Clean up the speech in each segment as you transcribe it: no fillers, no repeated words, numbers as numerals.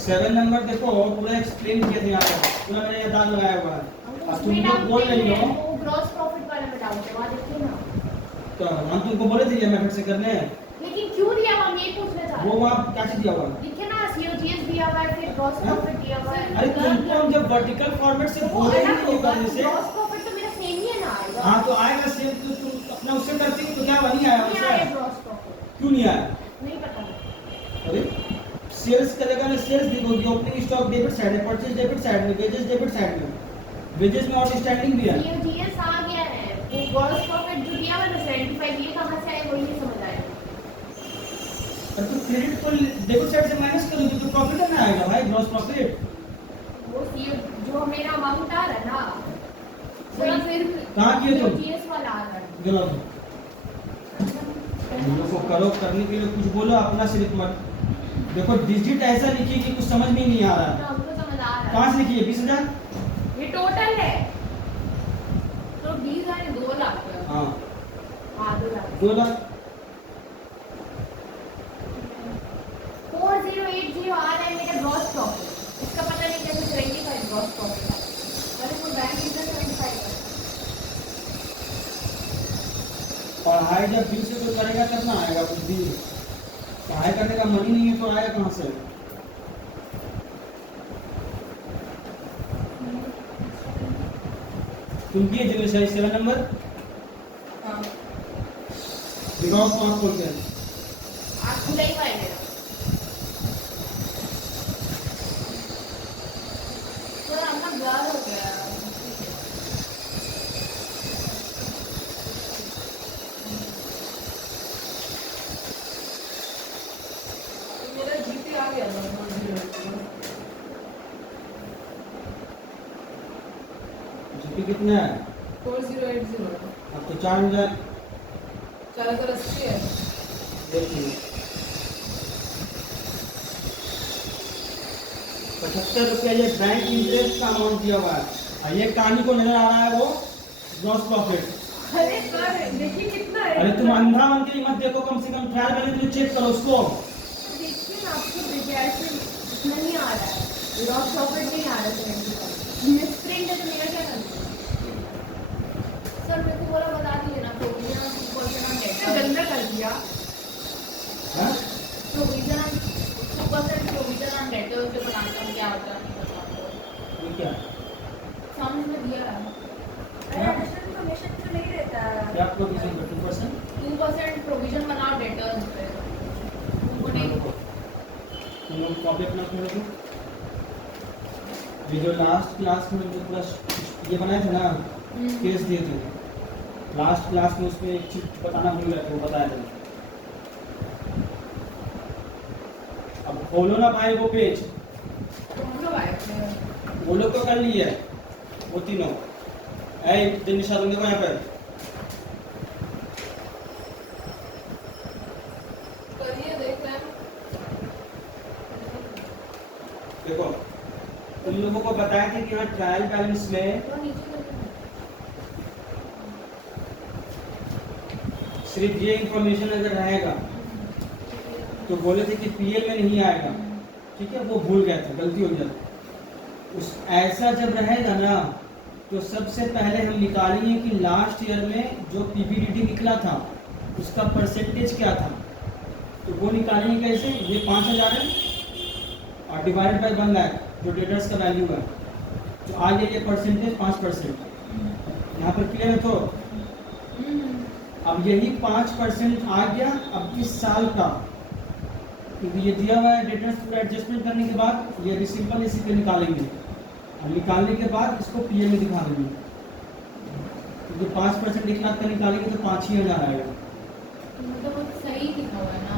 Seven number देखो पूरा explain किया था यहाँ पर, पूरा मैंने यहाँ दाग लगाया हुआ है। अब तुम जो बोल रही हो ग्रॉस प्रॉफिट वाले में डाउट है, वहां देखिए ना। तो हम तुमको बोले थे ये मेथड से करने हैं, लेकिन क्यों दिया हुआ, हम ये पूछना चाह रहे वो वहाँ क्या चीज दिया हुआ है? देखिए ना, सीओजीएस दिया हुआ है, फिर ग्रॉस प्रॉफिट दिया हुआ है। अरे तुमको हम जब वर्टिकल फॉर्मेट से बोले ही नहीं करने से, ग्रॉस प्रॉफिट तो मेरा सेम ही है ना, आएगा। हाँ तो आएगा सेम, तो तुम अपना उससे करती तो क्या नहीं आया नहीं उससे? आया ग्रॉस प्रॉफिट, क्यों नहीं आया? नहीं पता। अरे सेल्स का जगह में सेल्स दिखोगी, ओपनिंग स्टॉक डेबिट साइड है, परचेज डेबिट साइड में, वेजेस डेबिट साइड में, वेजेस में आउटस्टैंडिंग भी है। सीओजीएस आ गया है, वो ग्रॉस प्रॉफिट जो दिया हुआ है ना 75, ये कहां से आया वही नहीं समझ आया। और तो क्रेडिट को डेबिट साइड से माइनस करोगे तो प्रॉफिट ना आएगा भाई, ग्रॉस प्रॉफिट। वो सीओ जो मेरा अमाउंट आ रहा है ना, वो फिर कहां किए तुम? सीओजीएस वाला आ रहा है। गलत हम लोग को करो, करने के लिए कुछ बोलो, अपना सिर्फ मत देखो। डिजिट ऐसा लिखिए कि कुछ समझ में ही नहीं आ रहा है। हमको समझ आ रहा है। कहां से लिखिए? 20,000 ये टोटल है तो 20 है, 2 लाख है। हाँ हाँ 2 लाख। 2 लाख 4080 आ रहा है मेरा ग्रॉस प्रॉफिट, इसका पता नहीं कैसे 75 ग्रॉस प्रॉफिट है, अरे वो बैंक इंटरेस्ट 75 है। पढ़ाई जब दिल से तो करेगा तब ना आएगा कुछ भी। पढ़ाई करने का मन ही नहीं है तो आएगा कहाँ से? तुम किए जिम्मे सही 7 नंबर दिखाओ, तो आप खोलते हैं। आज खुला ही पाएगा तो अपना ब्लर हो गया। मेरा जीपी आ गया था जीपी कितना है? 4080 अब तो 4,000 480 है। देखिए 75 रुपया ये बैंक इंटरेस्ट का अमाउंट दिया हुआ है, और ये कहानी को नजर आ रहा है वो ग्रॉस प्रॉफिट। अरे सर देखिए कितना है। अरे तुम अंधा बन के ही मत देखो, कम से कम ट्रायल बैलेंस में चेक करो उसको। देखिए ना, आपको देखिए ऐसे इतना नहीं आ रहा है, ग्रॉस प्रॉफिट नहीं आ रहा है 75, मिसप्रिंट है तो मेरा क्या करना है? सर मेरे को बोला बता दीजिए ना, प्रोविजन ऑफ 2% ऑन डेट गंदा कर दिया। हाँ? Provision on 2% provision on debt उसे बताता हूँ क्या होता है, नहीं पता आपको। ये क्या? सामने में दिया है। हाँ? एडिशनल इन्फॉर्मेशन तो नहीं रहता है। क्या प्रोविजन का 2%? 2% प्रोविजन बनाओ डेटर्स पे, तुमको नहीं तुम लोग कॉपी अपना खोलो तो। ये जो लास्ट क्लास में जो पूरा ये बनाए थे ना, केस दिए थे लास्ट क्लास में, उसमें एक चीज बताना भूल गया था, वो बताया था। अब खोलो ना भाई वो पेज, हम लोग आए थे। वो लोग तो कर लिए है वो तीनों। ऐ दिन निशा तुम देखो यहाँ पर, करिए देख रहे हैं। देखो तुम लोगों को बताया था कि यहाँ ट्रायल बैलेंस में तो नीचे करके सिर्फ ये इंफॉर्मेशन अगर रहेगा तो बोले थे कि पीएल में नहीं आएगा, ठीक है, वो भूल गए थे, गलती हो जाती। उस ऐसा जब रहेगा ना तो सबसे पहले हम निकालेंगे कि लास्ट ईयर में जो पीबीडीटी निकला था उसका परसेंटेज क्या था, तो वो निकालेंगे कैसे? ये 5,000 है और डिवाइडेड बाय 1 लाख जो डेटर्स का वैल्यू है, तो आ गया ये परसेंटेज 5%। यहाँ पर क्लियर है? तो अब यही 5% आ गया अब इस साल का, क्योंकि ये दिया हुआ है डेटर्स पूरा एडजस्टमेंट करने के बाद ये भी सिंपल इसी पे निकालेंगे, और निकालने के बाद इसको पीए में दिखा देंगे, क्योंकि 5% 1 लाख का निकालेंगे तो 5,000 आएगा। मतलब वो सही लिखा हुआ है ना।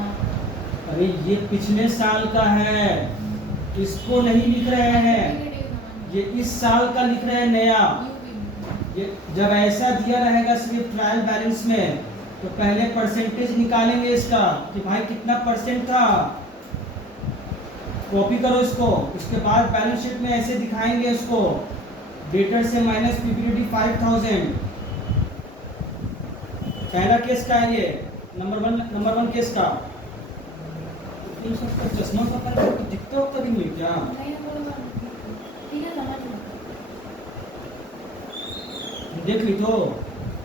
अरे ये पिछले साल का है, इसको नहीं लिख रहे हैं, ये इस साल का लिख रहे हैं नया। ये जब ऐसा दिया रहेगा सिर्फ ट्रायल बैलेंस में तो पहले परसेंटेज निकालेंगे इसका कि भाई कितना परसेंट था, कॉपी करो इसको, उसके बाद बैलेंस शीट में ऐसे दिखाएंगे इसको, डेटर से माइनस पीपीडी 5000। पहला केस का है ये, नंबर वन केस का। तुम सबका चश्मा का पर दिखते हो कभी नहीं क्या? नहीं बोलूँगा। ठीक है, समझ लो। देख ली तो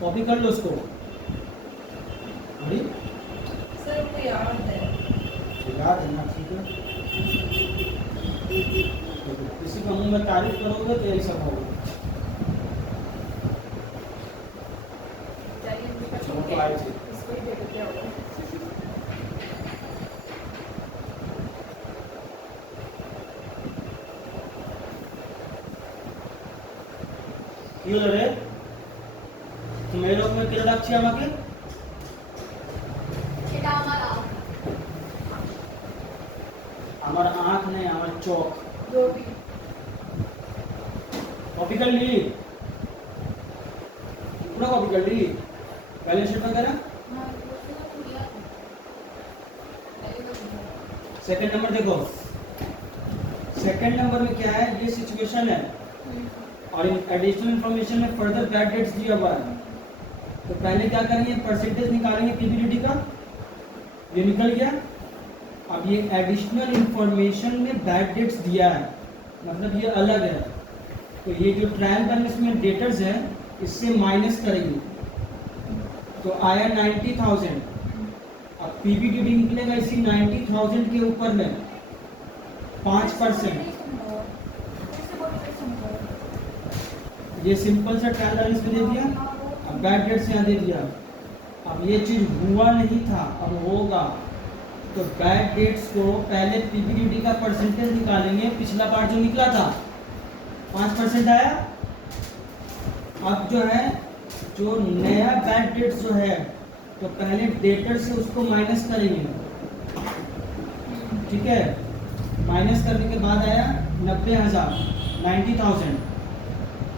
कॉपी कर लो उसको। अरे सर को याद है। याद है ना, ठीक है। किसी का मुंह में तारीफ करोगे तो यही सब होगा। चाहिए इसका चलो ठीक तो है। आए थे। इसको ही दे देते होगा। क्यों रे तुम्हें लोग में कितना अच्छी আমাকে এটা আমার আঁক। আমার आंख नहीं, আমার चौक। जो भी कॉपी कर ली, पूरा कॉपी कर ली, बैलेंस शीट वगैरह। हाँ, उसको तो लिया था। सेकंड नंबर देखो, सेकंड नंबर में क्या है, ये सिचुएशन है और एडिशनल इंफॉर्मेशन में फर्दर बैड डेट्स दिया हुआ है। तो पहले क्या करेंगे, परसेंटेज निकालेंगे पीबीडीटी का, ये निकल गया। अब ये एडिशनल इंफॉर्मेशन में बैड डेट्स दिया है, मतलब ये अलग है। तो ये जो ट्रायल बैलेंस में डेटर्स है, इससे माइनस करेंगे तो आया 90,000। अब पीबीडीटी निकलेगा इसी 90,000 के ऊपर में 5%। ये सिंपल सा ट्रायल बैलेंस में दे दिया, अब बैड डेट्स यहाँ दे दिया। अब ये चीज हुआ नहीं था, अब होगा। तो बैड डेट्स को पहले पीबीडीटी का परसेंटेज निकालेंगे, पिछला पार्ट जो निकला था 5% आया। अब जो है, जो नया बैड डेट्स जो है, तो पहले डेटर से उसको माइनस करेंगे, ठीक है। माइनस करने के बाद आया 90,000, 90,000।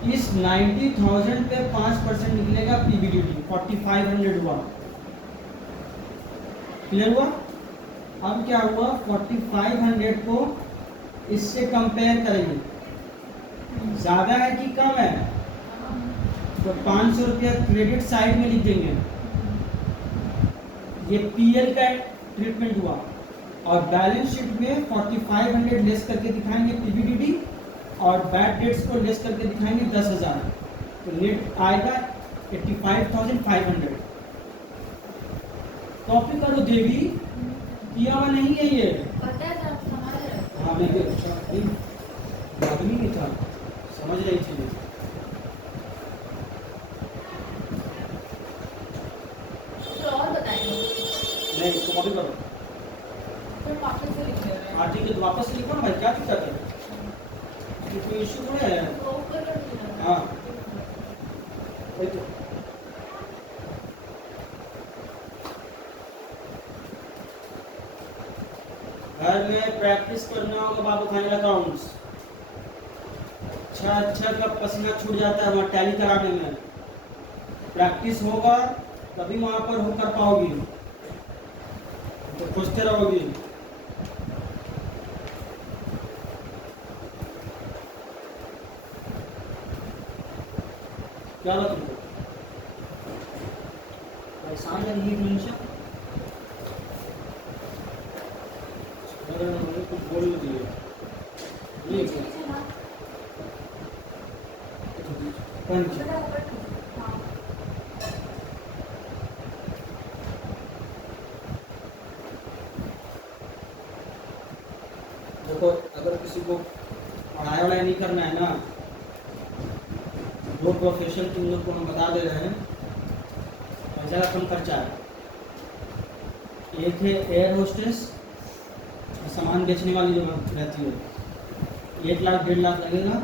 इस 90,000 पे 5% निकलेगा पीबीडीटी, 4500 हुआ। क्लियर हुआ? अब क्या हुआ, 4500 को इससे कंपेयर करेंगे, ज्यादा है कि कम है, तो 500 रुपया क्रेडिट साइड में लिख देंगे। ये पीएल का ट्रीटमेंट हुआ और बैलेंस शीट में 4500 लेस करके दिखाएंगे पीबीडीटी और बैड डेट्स को लेस करके दिखाएंगे 10,000। तो नेट आएगा 85,500। कॉपी करो देवी, किया हुआ नहीं है ये। पता है सब समझ रहे हो। हाँ मैं अच्छा आदमी नहीं था, समझ रही थी। तो और बताइए। नहीं इसको कॉपी करो। फिर वापस से लिख ले रहे हैं। हाँ ठीक है, तो वापस लिखो ना भाई, क्या दिक्कत है? ये कोई इशू थोड़ा है। तो ऊपर कर दिया। हाँ वही तो। घर में प्रैक्टिस करना होगा बाबू, फाइनल अकाउंट्स। अच्छा का पसीना छूट जाता है वहाँ टैली कराने में। प्रैक्टिस होगा तभी वहाँ पर हो कर पाओगी, तो खोजते रहोगी। क्या हुआ तुमको? परेशान है ये मनुष्य। कुछ बोल दिए ये पंच। देखो अगर किसी को पढ़ाई वढ़ाई नहीं करना है ना, दो प्रोफेशन तुम लोग को हम बता दे रहे हैं, पैसा का कम खर्चा है। एक है एयर होस्टेस, सामान बेचने वाली जो रहती है, 1 लाख 1.5 लाख लगेगा,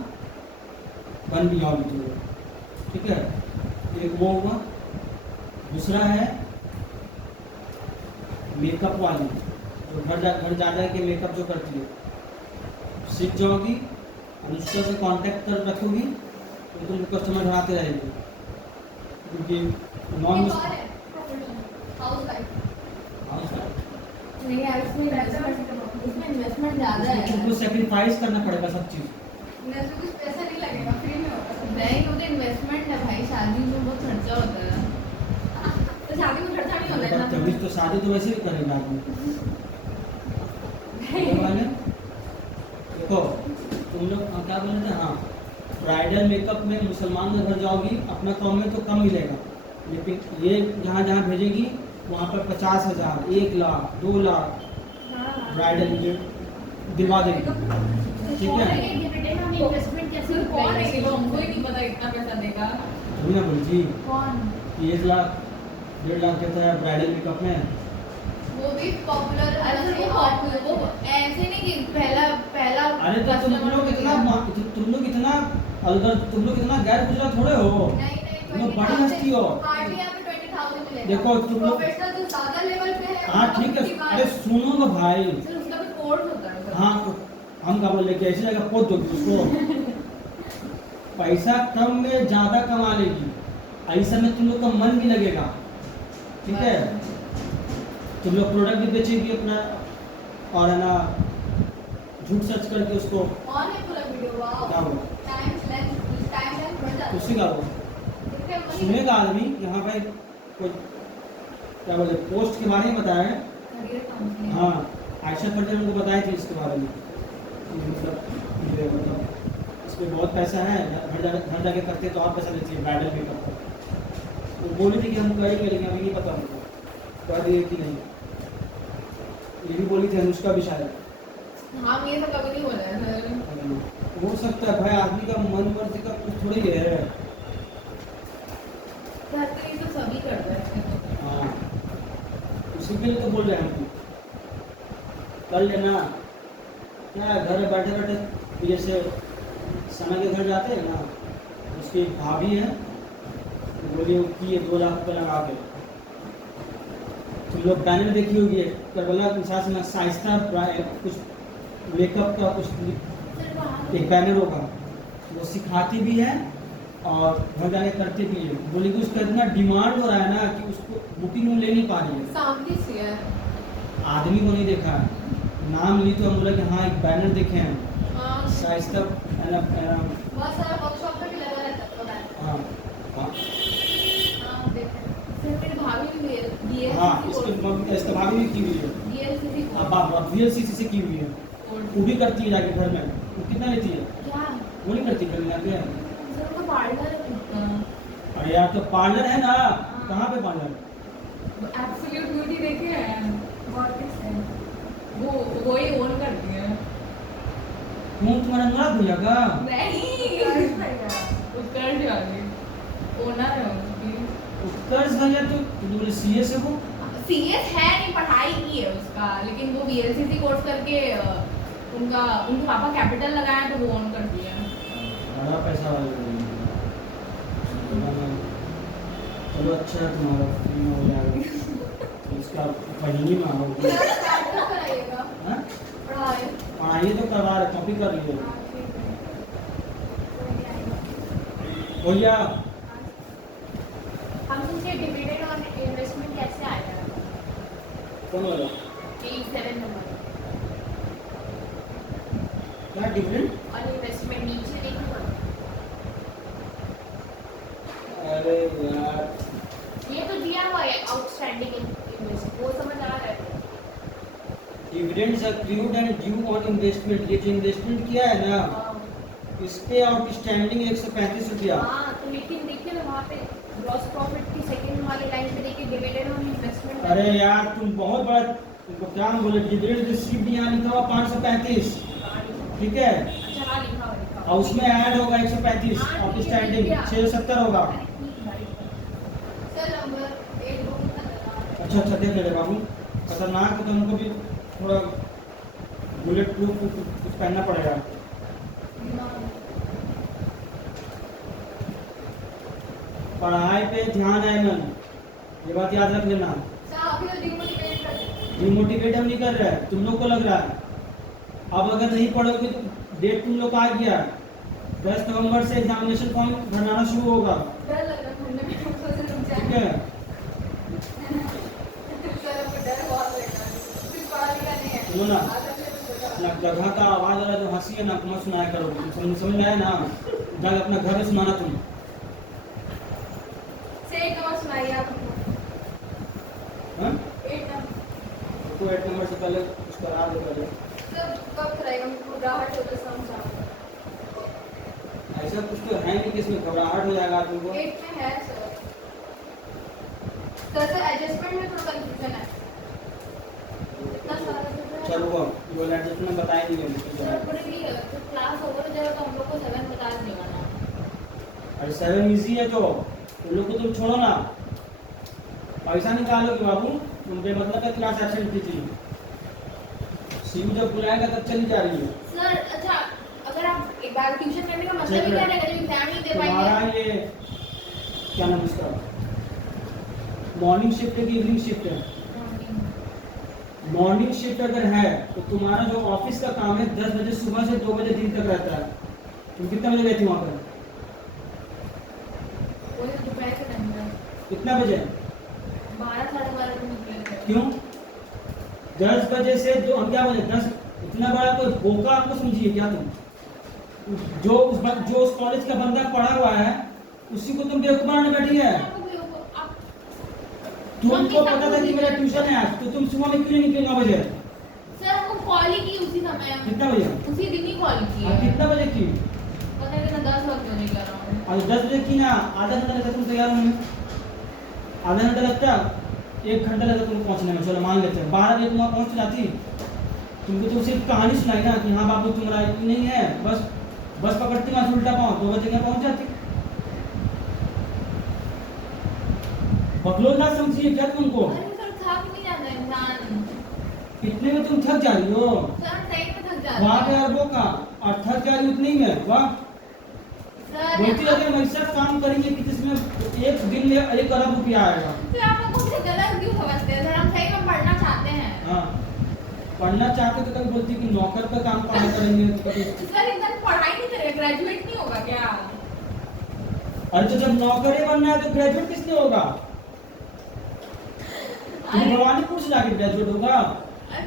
बन भी आओगी तुम लोग, ठीक है। एक वो हुआ। दूसरा है मेकअप वाली, जो घर जा के मेकअप जो करती है। सीख जाओगी, अनुष्का से कांटेक्ट कर रखोगी तो तुम कस्टमर बढ़ाते रहेगी, क्योंकि नॉन हाउस वाइफ हाउस नहीं है, उसमें पैसा investment उसमें इन्वेस्टमेंट ज्यादा है। तुमको सेक्रीफाइस करना पड़ेगा सब चीज़। इसमें कुछ पैसा नहीं लगेगा, फ्री में होगा। नहीं वो तो इन्वेस्टमेंट है भाई, शादी में बहुत खर्चा होता है। तो शादी में खर्चा नहीं होता इतना। तभी तो शादी तो वैसे भी करेगा आदमी। ये वाले देखो तुम लोग क्या बोल रहे थे, हाँ ब्राइडल मेकअप में मुसलमान में घर जाओगी अपना काम में तो कम मिलेगा, लेकिन ये जहाँ जहाँ भेजेगी वहाँ पर 50,000, 1 लाख, 2 लाख ब्राइडल दिलवा देगी। ठीक है डिविडेंड हमें इन्वेस्टमेंट कैसे कौन है करेंगे? वो, हमको ही नहीं पता इतना पैसा देगा। तुम ना बोल जी कौन? 1 लाख 1.5 लाख देता है ब्राइडल मेकअप में। वो भी पॉपुलर, अरे वो पॉपुलर, वो ऐसे नहीं कि पहला पहला अरे तो तुम लोग इतना अलगर, तुम लोग इतना गैर गुजरा थोड़े हो। नहीं नहीं, तुम लोग बड़ी हस्ती हो। हार्डली यहाँ पे 20,000 मिलेगा। देखो तुम लोग, प्रोफेशनल तो ज्यादा लेवल पे है। हाँ ठीक है, अरे सुनो ना भाई, सर उसका भी कोर्स होता है सर। हाँ तो हम क्या बोल रहे कि ऐसी जगह पोत दोगे उसको। पैसा कम में ज्यादा कमा लेगी, ऐसा में तुम लोग का मन भी लगेगा। ठीक है, तुम लोग प्रोडक्ट भी बेचेगी अपना, और है ना झूठ सच करके उसको ऑन है पूरा वीडियो। वाओ, क्या बोला टाइम लेंथ बढ़ जाता है। उससे क्या बोला इसके money- सुनेगा आदमी यहाँ पे कोई क्या बोले पोस्ट के बारे में बताया है। Career counselling. हाँ आयशा पटेल उनको बताई थी इसके बारे में कि मतलब ये मतलब इस पर बहुत पैसा है, घर जाके करते तो आप पैसा लेती है ब्राइडल मेकअप का। वो बोली थी कि हम करेंगे, लेकिन अभी नहीं पता हमको कर दिए कि नहीं। ये भी बोली थी अनुष्का भी शायद। हाँ ये सब कभी नहीं बोला है सर। हो सकता है भाई, आदमी का मन मर्जी का कुछ थोड़ी है। घर पे ये तो सभी करते हैं। हाँ उसी के लिए तो बोल रहे हैं हम, कर लेना क्या है, घर में बैठे बैठे जैसे सना के घर जाते हैं ना, उसकी भाभी है बोली की है 2 लाख रुपये लगा के। तुम लोग बैनर देखी होगी करबला के साथ में साइस्ता कुछ मेकअप का कुछ एक बैनर होगा, वो सिखाती भी है और घर जाके करते भी है। बोली कि उसका इतना डिमांड हो रहा है ना कि उसको बुकिंग में ले नहीं पा रही है। सामने से है। आदमी को नहीं देखा, नाम ली तो हम बोला कि हाँ एक बैनर देखे हैं हाँ, शाइस्ता बहुत सारा वर्कशॉप पे भी लगा रहता है। हाँ हाँ हाँ, देखा है। सर मेरी भाभी भी है हाँ इसके भाभी भी की हुई है। DLCC हाँ VLCC से की हुई है, वो भी करती है जाके घर में। वो कितना लेती है क्या? वो नहीं करती घर में जाके। सर वो पार्लर है खुद का। अरे यार तो पार्लर है ना, कहाँ पे पार्लर? एब्सोल्यूट ब्यूटी देखे हैं, Vortex है। वो ही ओन करती है। मुँह तुम्हारा नोरा भूल जाएगा। नहीं Curves है। उत्कर्ष वाली ओनर है उसकी। उत्कर्ष भैया तो बोले CS है वो। सीएस है नहीं, पढ़ाई की है उसका, लेकिन वो VLCC कोर्स करके उनके पापा कैपिटल लगाए तो वो ओन कर दिया। बड़ा पैसा वाले लोग हैं। चलो अच्छा है तुम्हारा फ्री में हो जाएगा, इसका महीने में आओगे। स्टार्ट कब कराइएगा? हाँ? पढ़ाई। पढ़ाइए तो करवा रहे, कॉपी कर लिए हाँ, ठीक है। कोई नहीं आएगा। भैया। हम तुमसे डिविडेंड और इन्वेस्टमेंट कैसे आएगा? कौन वाला? 87 नंबर क्या डिविडेंड? और इन्वेस्टमेंट नीचे देखो। अरे यार ये तो दिया हुआ है आउटस्टैंडिंग इन्वेस्टमेंट, वो समझ आ रहा है। Dividends accrued and due on investment, ये जो इन्वेस्टमेंट किया है ना इस पे आउटस्टैंडिंग 135 रुपया। हाँ तो लेकिन देखिए ना वहाँ पे ग्रॉस प्रॉफिट की सेकंड वाले लाइन पे देखिए डिविडेंड और इन्वेस्टमेंट। अरे यार तुम बहुत बड़ा, तुमको क्या हम बोले, डिविडेंड रिसीव्ड यहाँ लिखा हुआ 535, ठीक है, अच्छा हाँ लिखा हुआ और उसमें ऐड होगा 135, आउटस्टैंडिंग 670 होगा। सर नंबर 1 रूम का अच्छा अच्छा देख ले बाबू, खतरनाक है तो हमको भी थोड़ा बुलेट प्रूफ कुछ पहनना पड़ेगा। पढ़ाई पे ध्यान है मन, ये बात याद रख लेना। सर अभी तो डिमोटिवेट कर देते। डिमोटिवेट हम नहीं कर रहे हैं, तुम लोग को लग रहा है। अब अगर नहीं पढ़ोगे तो डेट तुम लोग का आ गया, 10 नवंबर से एग्जामिनेशन फॉर्म भरना शुरू होगा। डर लग रहा है पढ़ने में, तो से रुक ठीक जाए। है, सर अब डर बहुत लग रहा है, कुछ पढ़ा लिखा नहीं है। सुनो ना, आदत से ना गधा का आवाज वाला जो हंसी है ना मत सुनाया करो, तुम समझ में आया ना? जाकर अपना घर में सुनाना तुम। से एक नंबर सुनाइए आप। हाँ? 8 नंबर। तो 8 नंबर से पहले कुछ करा दो पहले। सर कब कराएगा? घबराहट होता है समझा। ऐसा कुछ तो है नहीं कि इसमें घबराहट हो जाएगा तुमको। 8 में है सर। सर एडजस्टमेंट में थोड़ा कंफ्यूजन है। इतना सारा चलो वो एडजस्टमेंट बताए नहीं है मुझे। सर पूरी जब क्लास ओवर हो जाएगा तो हम लोग को 7 बता देगा ना। अरे 7 इजी है तो उन लोग को तुम छोड़ो ना, पैसा निकालो कि बाबू तुम बेमतलब का क्लास एब्सेंट की थी। सीयू जब बुलाएगा तब चली जा रही है। सर अच्छा अगर आप एक बार ट्यूशन करने का मतलब ही क्या रहेगा जब एग्जाम ही दे तुम्हारा पाएंगे? ये क्या नाम इसका, मॉर्निंग शिफ्ट है कि इवनिंग शिफ्ट है? मॉर्निंग शिफ्ट अगर है तो तुम्हारा जो ऑफिस का काम है 10 बजे सुबह से 2 बजे दिन तक रहता है। तुम कितने बजे गए थे वहाँ पर? वो दोपहर के टाइम में कितना बजे? 12 साढ़े 12 को निकले थे। क्यों? 10 बजे से जो हम क्या बजे 10, इतना बड़ा कोई बोका आपको समझिए क्या तुम? जो उस कॉलेज का बंदा पढ़ा हुआ है उसी को तुम बेवकूफ बनाने बैठी है। तुमको पता था कि मेरा ट्यूशन है आज, तो तुम सुबह में क्यों नहीं निकले 9 बजे? सर हमको कॉल ही की उसी समय, कितना बजे? उसी दिन ही कॉल की और है। कितना बजे की? पता नहीं ना 10 वक्त बजे कर रहा हूँ। और 10 बजे की ना, आधा घंटा लगता तुम तैयार होने में, आधा घंटा लगता, 1 घंटा लगता तुमको पहुंचने में। चलो मान लेते हैं 12 बजे तुम वहाँ पहुँच जाती। तुमको तो सिर्फ कहानी सुनाई ना कि हाँ बाबू तुम्हारा नहीं है, बस पकड़ती वहाँ से उल्टा पाँव 2 बजे पहुँच जाती। बकलोल ना समझिए क्या तुमको? अरे सर थक नहीं जाता इंसान। कितने में तुम थक जा रही हो? सर सही में थक जाता वाह है। यार वो का, और थक जा रही उतनी में? वाह, सर बोलती अगर हम ऐसा काम करेंगे कि जिसमें एक दिन में 1 अरब रुपया आएगा। तो आप लोग मुझे गलत क्यों समझते हैं? सर हम सही में पढ़ना चाहते हैं। हाँ, पढ़ना चाहते तो कभी बोलती कि नौकर का काम पढ़ा करेंगे तो कभी। सर इंसान पढ़ाई नहीं करेगा, ग्रेजुएट नहीं होगा क्या? अरे तो जब नौकर ही बनना है तो ग्रेजुएट किस लिए होगा? तुम अरे भवानीपुर से जाके ग्रेजुएट होगा? सर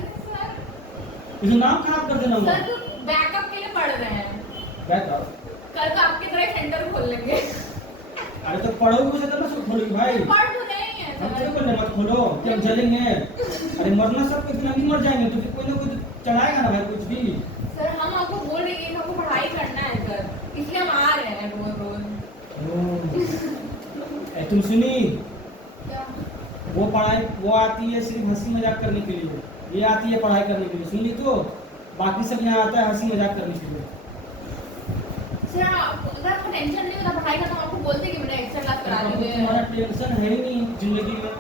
इसे नाम खराब कर देना। सर तो बैकअप के लिए पढ़ रहे हैं। बैकअप? कल को आपकी तरह सेंटर खोल लेंगे। अरे तो पढ़ोगे उसे तो ना खोलोगी भाई। पढ़ तो रहे ही हैं हम सर। क्यों करने मत खोलो कि हम जलेंगे। अरे मरना सब इतना नहीं मर जाएंगे तो फिर कोई ना कोई तो चढ़ाएगा ना भाई कुछ भी। सर हम आपको बोल रहे हैं कि हमको पढ़ाई करना है सर, इसलिए हम आ रहे हैं रोज। ए, तुम सुनी, क्या? वो पढ़ाई वो आती है सिर्फ हंसी मजाक करने के लिए, ये आती है पढ़ाई करने के लिए। सुनी तो बाकी सब यहाँ आता है हंसी मजाक करने के लिए। सर अगर आपको टेंशन नहीं होता पढ़ाई का तो हम आपको बोलते कि मैंने एक्स्ट्रा क्लास करा तो दी है। तुम्हारा टेंशन है ही नहीं जिंदगी में।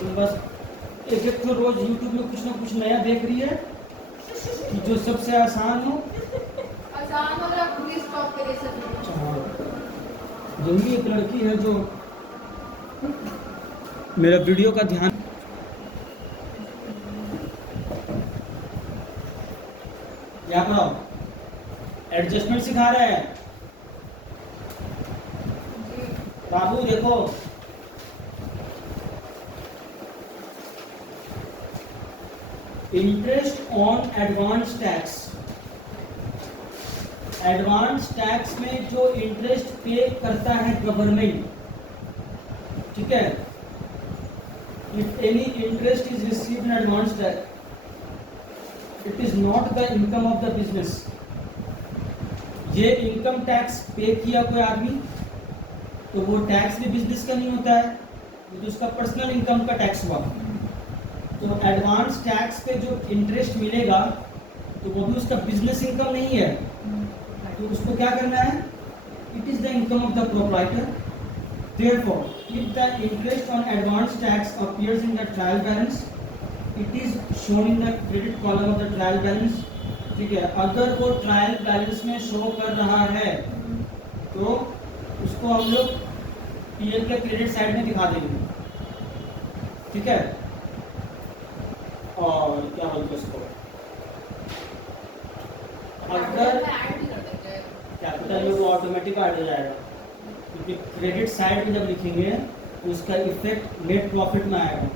तुम बस एक तो रोज यूट्यूब में कुछ ना कुछ नया देख रही है कि जो सबसे आसान हो। आसान वाला प्लीज स्टॉप करिए सर। यही एक लड़की है जो मेरा वीडियो का ध्यान, यहाँ पर एडजस्टमेंट सिखा रहे हैं बाबू। देखो interest on advance tax, advance tax में जो इंटरेस्ट पे करता है गवर्नमेंट, ठीक है, if any interest is received in advance tax it is not the income of the business. ये इनकम टैक्स पे किया कोई आदमी तो वो टैक्स भी बिजनेस का नहीं होता है, वो तो उसका पर्सनल इनकम का टैक्स हुआ। तो एडवांस टैक्स पे जो इंटरेस्ट मिलेगा तो वो भी उसका बिजनेस इनकम नहीं है, तो उसको क्या करना है? It is the income of the proprietor. Therefore, if the interest on advance tax appears in the trial balance, it is shown in the credit column of the trial balance. ठीक है, अगर वो ट्रायल बैलेंस में show कर रहा है तो उसको हम लोग पीएल के क्रेडिट साइड में दिखा देंगे, ठीक है। और क्या बोलते हैं उसको, अगर कैपिटल में वो ऑटोमेटिक ऐड हो जाएगा, क्योंकि क्रेडिट साइड में जब लिखेंगे तो उसका इफेक्ट नेट प्रॉफिट में आएगा।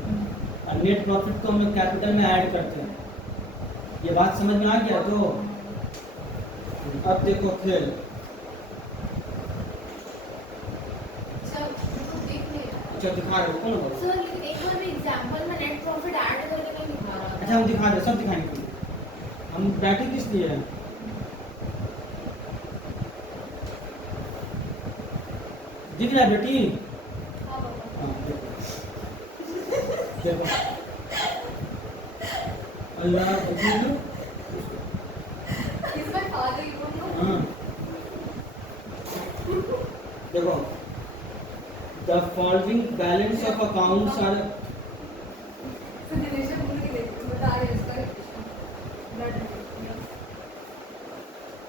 और नेट प्रॉफिट को हम लोग कैपिटल में ऐड करते हैं। ये बात समझ में आ गया? तो अब देखो फिर सर मुझको देख नहीं रहा है। अच्छा दिखा रहे हो, कौन बोल? सर लेकिन एक बार भी एग्जांपल में नेट प्रॉफिट ऐड करके नहीं दिखा रहा अच्छा हम दिखा रहे, सब दिखाएंगे। हम बैठे किस लिए हैं? दिख रहा है बेटी? हाँ बाबा। हाँ देखो देखो अल्लाह देखो। इसमें खा गई वो। हाँ देखो, the following balance of accounts are sir Dinesh बोल के देखो बता रहे हैं इसका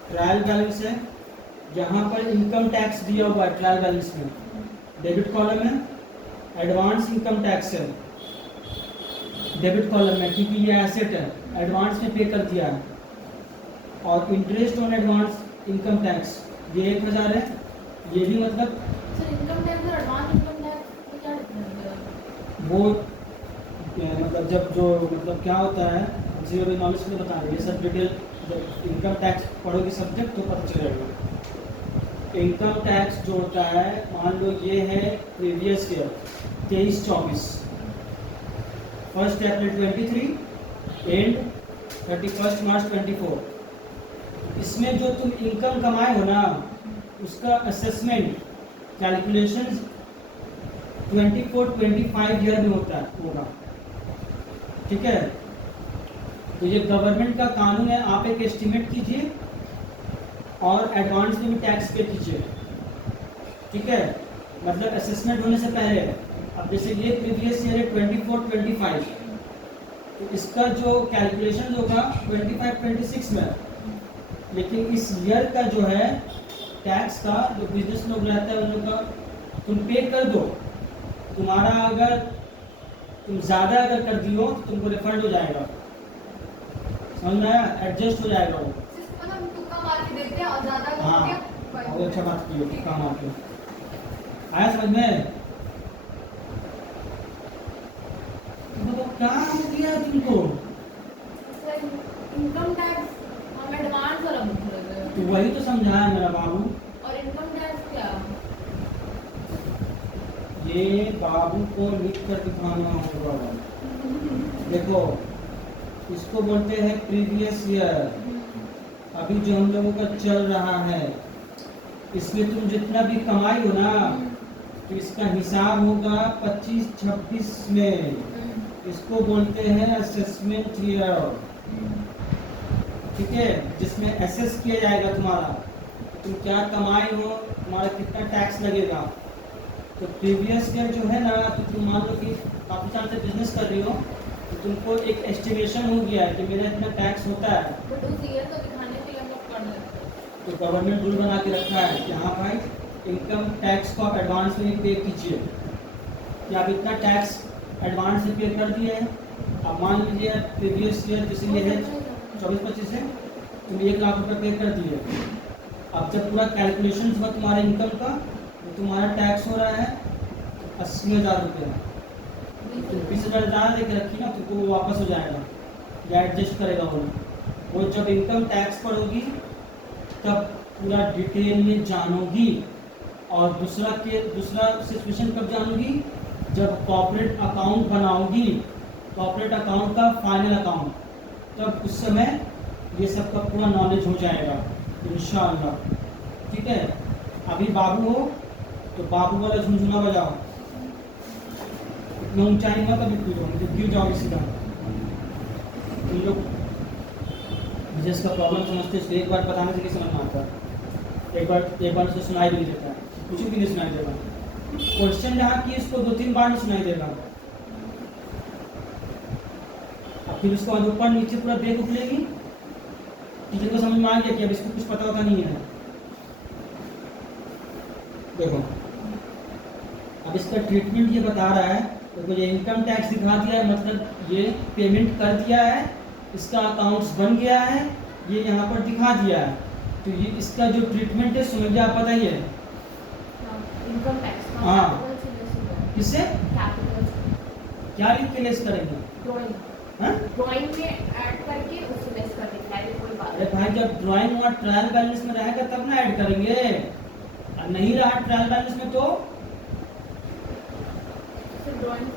ट्रायल बैलेंस है, जहाँ पर इनकम टैक्स दिया हुआ है ट्रायल बैलेंस में, डेबिट कॉलम है। एडवांस इनकम टैक्स है डेबिट कॉलम में, क्योंकि ये एसेट है, एडवांस में पे कर दिया है। और interest on advance income tax ये 1000 है। ये भी मतलब सर इनकम टैक्स और एडवांस इनकम टैक्स में क्या डिफरेंस है? वो मतलब जब जो मतलब क्या होता है, जीरो नॉलेज के लिए बता रहे हैं, ये सब डिटेल जब इनकम टैक्स पढ़ोगे सब्जेक्ट तो पता चलेगा। इनकम टैक्स जो होता है, मान लो ये है प्रीवियस ईयर 23-24, 1 अप्रैल 23 एंड 31 मार्च 24। इसमें जो तुम इनकम कमाए हो ना, उसका असेसमेंट कैलकुलेशंस 24-25 ईयर में होता है होगा, ठीक है। तो ये गवर्नमेंट का कानून है, आप एक एस्टिमेट कीजिए और एडवांस में भी टैक्स पे कीजिए, ठीक है। मतलब असेसमेंट होने से पहले। अब जैसे ये प्रीवियस ईयर है 24-25, तो इसका जो कैलकुलेशन होगा 25-26 में। लेकिन इस ईयर का जो है टैक्स का, जो बिजनेस लोग रहता है उन लोग का, तुम पे कर दो। तुम्हारा अगर तुम ज़्यादा अगर कर दियो तो तुमको रिफंड हो जाएगा, समझ में आया? एडजस्ट हो जाएगा वो। मतलब हम तुक्का मार के देखते हैं और ज्यादा कर हाँ दिया बहुत अच्छा बात की हो, काम आपके आया समझ में? तो क्या हो गया तुमको? सर इनकम टैक्स हम एडवांस वाला पूछ रहे थे तो वही तो समझाया मेरा बाबू। और इनकम टैक्स क्या? ये बाबू को लिख कर दिखाना होगा। देखो, इसको बोलते हैं प्रीवियस ईयर, अभी जो हम लोगों का चल रहा है। इसमें तुम जितना भी कमाई हो ना, तो इसका हिसाब होगा 25-26 में। इसको बोलते हैं असेसमेंट ईयर, ठीक है, जिसमें एसेस किया जाएगा तुम्हारा, तुम क्या कमाई हो, तुम्हारा कितना टैक्स लगेगा। तो प्रीवियस ईयर जो है ना, तो तुम मान लो कि काफ़ी साल से बिजनेस कर रही हो, तो तुमको एक एस्टिमेशन हो गया है कि मेरा इतना टैक्स होता है। बट उस ईयर को दिखाने के लिए हम लोग कर लेते हैं। तो गवर्नमेंट रूल बना के रखा है कि हाँ भाई, इनकम टैक्स को आप एडवांस में पे कीजिए, कि आप इतना टैक्स एडवांस में पे कर दिए हैं। अब मान लीजिए प्रीवियस ईयर जैसे ये है 24-25 है, तुम 1 लाख रुपये पे कर दिए। अब जब पूरा कैलकुलेशन हुआ तुम्हारे इनकम का, तो तुम्हारा टैक्स हो रहा है 80,000 रुपये। तुम 20,000 ज़्यादा लेके रखी ना, तो वो वापस हो जाएगा या एडजस्ट करेगा वो जब इनकम टैक्स पर होगी तब पूरा डिटेल में जानोगी। और दूसरा सिचुएशन कब जानोगी? जब कॉर्पोरेट अकाउंट बनाओगी, कॉर्पोरेट अकाउंट का फाइनल अकाउंट, तब उस समय ये सब का पूरा नॉलेज हो जाएगा इंशाअल्लाह, ठीक है। अभी बाबू हो तो बाबू वाला झुनझुना बजाओ, इतना ऊंचाई मत अभी कूदो, मुझे गिर जाओगे सीधा। तुम लोग जिसका प्रॉब्लम समझते हैं, एक बार बताने से नहीं समझ में आता, एक बार से सुनाई भी नहीं देता है, कुछ भी नहीं सुनाई देगा। क्वेश्चन जहाँ की इसको 2-3 बार नहीं सुनाई देगा, अब फिर उसको ऊपर नीचे पूरा देख उठलेगी। टीचर को समझ में आ गया कि अब इसको कुछ पता होता नहीं है। देखो, अब इसका ट्रीटमेंट ये बता रहा है, तो ये इनकम टैक्स दिखा दिया है, मतलब ये पेमेंट कर दिया है, इसका अकाउंट्स बन गया है, ये यहाँ पर दिखा दिया है। तो ये इसका जो ट्रीटमेंट है समझिए, आप बताइए इनकम टैक्स हाँ। किससे? क्या लिख के लेस करेंगे? हाँ? ड्राइंग में ऐड करके उससे लेस कर देंगे, ऐसे कोई बात अरे भाई जब ड्राइंग और ट्रायल बैलेंस में रहेगा तब ना ऐड करेंगे, और नहीं रहा ट्रायल बैलेंस में तो सिर्फ ड्राइंग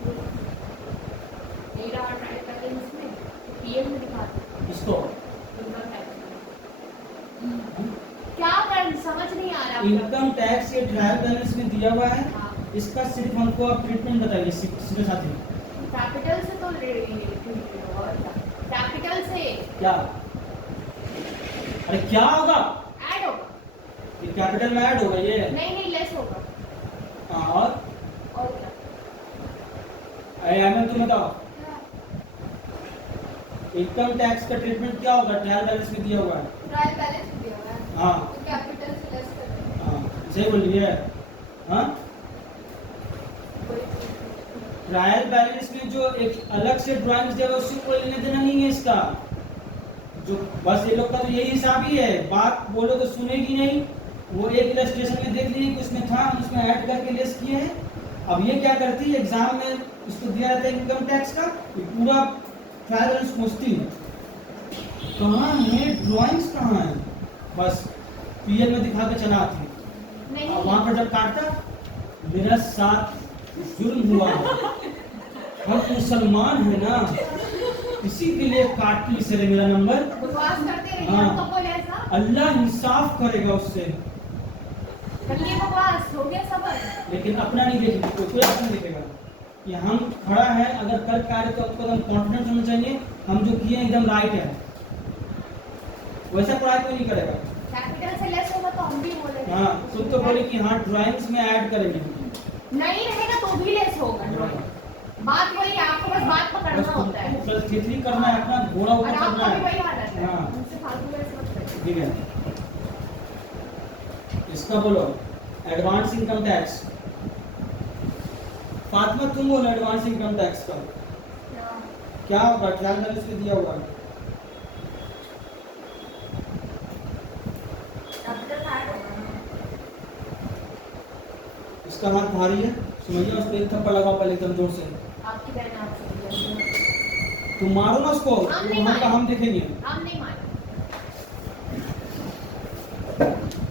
नहीं रहा ट्रायल बैलेंस में, पीएम में दिखा दो इसको इनकम टैक्स। क्या कर समझ नहीं आ रहा आपका। इनकम टैक्स ये ट्रायल बैलेंस में दिया हुआ है, हाँ, इसका सिर्फ हमको आप ट्रीटमेंट बताइए सीधे साथी। कैपिटल से तो कैपिटल से क्या? अरे क्या होगा? ऐड होगा, ये कैपिटल में ऐड होगा ये? नहीं लेस होगा। और क्या एमएन तुम बताओ, इनकम टैक्स का ट्रीटमेंट क्या होगा? ट्रायल बैलेंस में दिया हुआ है। ट्रायल बैलेंस दिया हुआ है हाँ तो कैपिटल से लेस कर देंगे। हाँ सही बोलिए। हाँ ट्रायल बैलेंस में जो एक अलग से ड्राइंग्स दिया हुआ है, उससे कोई लेना देना नहीं है इसका। जो बस ये लोग का तो यही हिसाब ही है, बात बोलो तो सुनेगी नहीं। वो एक इलस्ट्रेशन में देख लीजिए कि उसमें था, हम उसमें ऐड करके लेस किए हैं। अब ये क्या करती है, एग्जाम में इसको दिया जाता है इनकम टैक्स का, ये पूरा ट्रायल बैलेंस पूछती है कहाँ है, ड्राइंग्स कहाँ है, बस पीएल में दिखा के चला आती है। नहीं और वहां पर जब काटता, मेरा साथ जुल्म हुआ है, हम मुसलमान है ना, इसी के लिए काट ली सर मेरा नंबर। बकवास करते रहिए, हाँ। हम तो बोले ऐसा। अल्लाह इंसाफ करेगा उससे, करिए बकवास, हो गया सबर। लेकिन अपना नहीं देखेगा, कोई अपना देखेगा कि हम खड़ा है। अगर कर कार्य तो आपको एकदम कॉन्फिडेंस होना चाहिए, हम जो किए एकदम राइट है, वैसा पढ़ाई कोई नहीं करेगा। कैपिटल से लेस होगा तो हम भी बोलेंगे। हाँ तुम तो बोले कि हाँ ड्राइंग्स में ऐड करेंगे, नहीं रहेगा तो भी लेस होगा ड्राइंग। बात वही है, आपको बस बात पकड़ना होता है बस खिचड़ी करना है, अपना घोड़ा और ऊपर आपको करना भी है। वही हालत है। हाँ। उनसे फालतू लेस मत करिए। ठीक है, इसका बोलो एडवांस इनकम टैक्स। फातिमा तुम बोलो एडवांस इनकम टैक्स का क्या होगा? ट्रायल बैलेंस में दिया हुआ है। इसका हाथ भारी है, समझिए उसको एक थप्पड़ लगाओ पहले एकदम जोर से। आपकी बहन आपसे तुम मारो ना उसको, हम नहीं वहाँ का मारेंगे। हम देखेंगे। हम नहीं माने।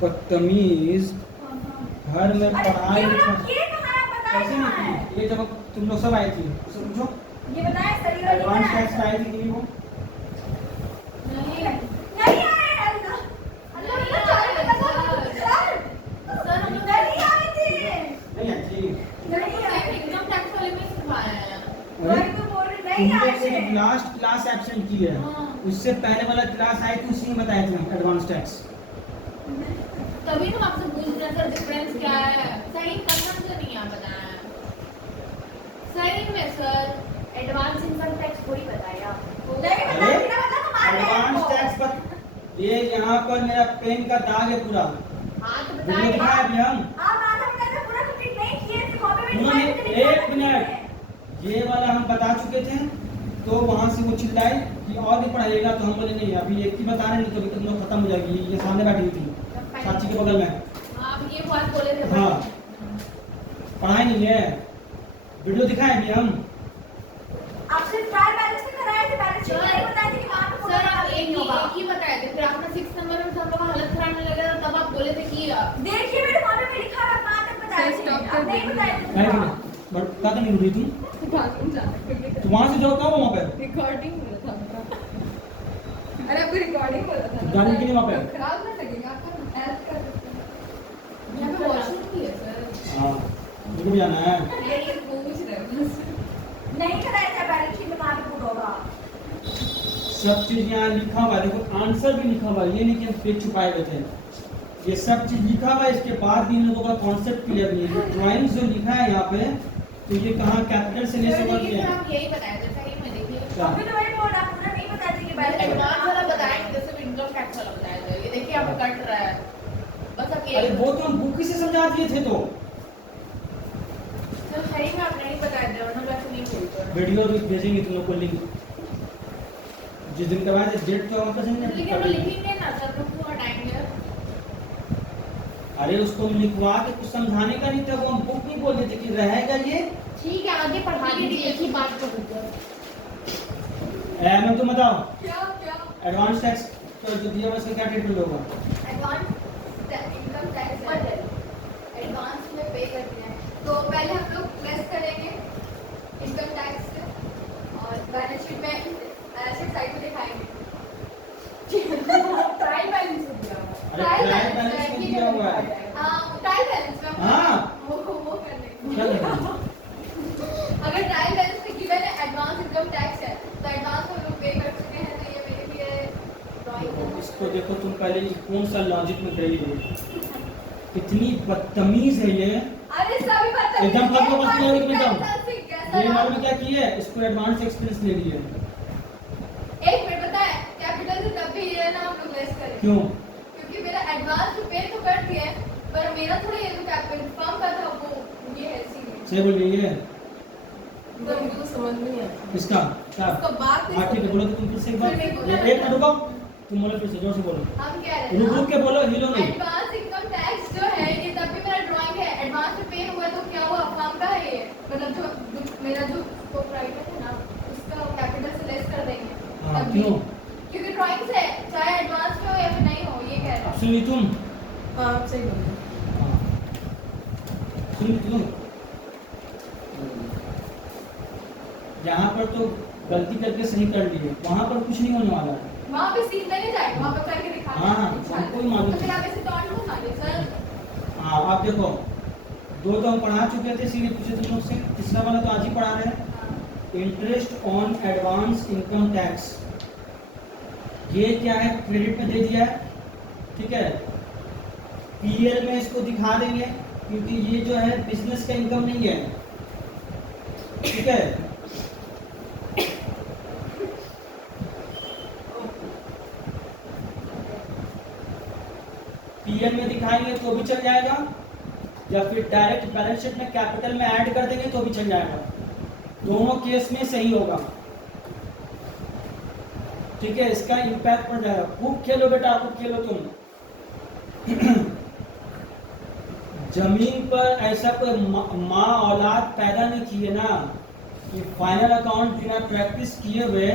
बदतमीज, घर में पढ़ाई ये लिखाई कहाँ कैसे नहीं की? ये जब तुम लोग सब आई थी, उसे पूछो ये बताए शरीर एडवांस टैक्स आई थी कि नहीं वो? नहीं नहीं आया अल्लाह सर हम लोग नहीं आए थे। नहीं आई थी। नहीं आए इनकम टैक्स वाले में सिखाया है। वही तो बोल रही नहीं तुमने आए थे। सिर्फ लास्ट क्लास एब्सेंट की है, हाँ। उससे पहले वाला क्लास आई थी, उसी में बताए थे एडवांस टैक्स। तभी तो आपसे पूछ रहे सर डिफरेंस क्या है। सही कसम से नहीं आप बताया सही में सर। एडवांस इनकम टैक्स थोड़ी बताया आपको। अरे एडवांस टैक्स पर ये यहाँ पर मेरा पेन का दाग है पूरा, हाँ तो वीडियो बताइए। दिखाया अभी हम। आप आधा घंटा पूरा कंप्लीट नहीं किए थे, कॉपी में उन्होंने दिखाई थे, एक मिनट ये वाला हम बता चुके थे, तो वहां से वो चिल्लाए कि और भी पढ़ाइएगा, तो हम बोले नहीं अभी एक ही बता रहे हैं, तो अभी तक लोग खत्म हो जाएगी। ये सामने बैठी हुई थी साक्षी के बगल में। आप ये बात बोले थे। हाँ पढ़ाई नहीं है, वीडियो दिखाए अभी हम। आपसे ट्रायल बैलेंस में कराए थे, बैलेंस शीट नहीं बताए थे कि वहां पे सर आप नहीं होगा। एक ही बताए थे, फिर आपने 6 नंबर में हम लोग का हालत खराब होने लगा था, तब आप बोले थे कि देखिए मेरे कॉपी में लिखा है, कहां तक बताया थे, आप नहीं बताए है कि थे। नहीं? बट कहा तो नहीं रुकी तुम, तो वहां से जाओ कहाँ वहाँ पे रिकॉर्डिंग बोला था आपका। अरे आपको रिकॉर्डिंग बोला था ना। गाली क्यों नहीं वहाँ पे? तो खराब ना लगेगा आपका, ऐड कर सकते हैं। यहाँ पे वॉशरूम भी है सर। हाँ मुझे भी जाना है। ये पूछ रहे हैं बस। नहीं कराया था, बैलेंस शीट में कहां पे पुट होगा। सब चीज यहाँ लिखा हुआ है, देखो आंसर भी लिखा हुआ है, ये नहीं कि हम फेक छुपाए हुए थे। ये सब चीज लिखा हुआ है, इसके बाद भी इन लोगों का कॉन्सेप्ट क्लियर नहीं है। ड्राइंग जो लिखा है यहाँ पे, तो ये कहाँ कैपिटल से ले सर सकते देखिए सर हैं आप यही बताए थे सही में। देखिए क्या? अभी तो वही बोल आप पूरा नहीं बताते कि बैलेंस एडवांस वाला बताया नहीं, जैसे इनकम टैक्स वाला बताया था। ये देखिए आप कट रहा है, बस आप अरे ये वो तो हम बुक ही से समझा दिए थे, तो सर सही में आप नहीं बताए थे, वरना वैसे नहीं बोलते। वीडियो भी भेजेंगे तुम लोग को लिंक, जिस दिन करवाए थे डेट तो हम लेकिन हम करेंगे। लिखेंगे ना सर, तो क्यों हटाएंगे? अरे उसको हम लिखवा के कुछ समझाने का नहीं था, वो हम बुक नहीं बोल रहे थे कि रहेगा ये ठीक है आगे पढ़ा दीजिए एक ही बात को ऊपर मैं तुम बताओ क्या क्या एडवांस टैक्स तो जो दिया हुआ इसका क्या ट्रीटमेंट होगा? एडवांस इनकम टैक्स है, एडवांस में पे करते हैं तो पहले हम लोग लेस करेंगे इनकम टैक्स से और बैलेंस शीट में एसेट साइड में दिखाएंगे ट्रायल बैलेंस हो गया अरे ट्रायल बैलेंस में दिया हुआ है। हाँ ट्रायल बैलेंस में हाँ वो कर लेंगे क्या लिखा? अगर ट्रायल बैलेंस में गिवन है एडवांस इनकम टैक्स है तो एडवांस हम लोग पे कर चुके हैं तो ये मेरे लिए ड्राइंग इसको देखो तुम पहले ये कौन सा लॉजिक में गई हो, कितनी बदतमीज है ये। अरे सभी पता एकदम खत्म बस ये लिखने जाओ। ये मालूम क्या की है, इसको एडवांस एक्सपीरियंस ले लिए। एक मिनट पता है कैपिटल से तब भी ये ना हम लोग लेस करें क्यों? क्योंकि मेरा एडवांस जो पे तो कर दिया है पर मेरा थोड़ा ये जो कैपिटल फर्म का था वो ये है इसीलिए सही बोल रही है। तो मुझे तो समझ नहीं आता किसका क्या? उसका बात हाँ ठीक है, बोलो तो तुम फिर से एक बार। एक मिनट रुको, तुम बोलो फिर से, जोर से बोलो। हम कह रहे रुक हैं रुक के बोलो, हिलो नहीं। एडवांस इनकम टैक्स जो है ये तब भी मेरा ड्राइंग है एडवांस में पे हुआ तो क्या हुआ फर्म का है ये मतलब जो मेरा जो प्रोप्राइटर है ना उसका कैपिटल से लेस कर देंगे हाँ तब भी। क्यों? क्योंकि ड्राइंग से चाहे एडवांस में हो या फिर नहीं हो ये कह रहे अब हैं सुनी तुम? हाँ आप सही बोल रहे हैं। हाँ। सुनी तुम? यहाँ पर तो गलती करके सही कर लिए, वहाँ पर कुछ नहीं होने वाला है। वहाँ पे सीन नहीं जाएगा वहाँ पे करके दिखा हाँ, हमको ही मालूम तो फिर है। आप ऐसे टॉन्ट क्यों मारिए सर हाँ आप देखो, दो तो हम पढ़ा चुके थे, सीधे पूछे तुम लोग से, तीसरा वाला तो आज ही पढ़ा रहे हैं। हाँ। Interest on advance income tax, ये क्या है, क्रेडिट में दे दिया है, ठीक है। पीएल में इसको दिखा देंगे क्योंकि ये जो है बिजनेस का इनकम नहीं है, ठीक है। पीएल में दिखाएंगे तो भी चल जाएगा, या फिर डायरेक्ट बैलेंस शीट में कैपिटल में ऐड कर देंगे तो भी चल जाएगा, दोनों केस में सही होगा, ठीक है। इसका इम्पैक्ट पड़ जाएगा। खूब खेलो बेटा, खूब खेलो तुम। जमीन पर ऐसा कोई माँ औलाद पैदा नहीं किए ना कि फाइनल अकाउंट बिना प्रैक्टिस किए हुए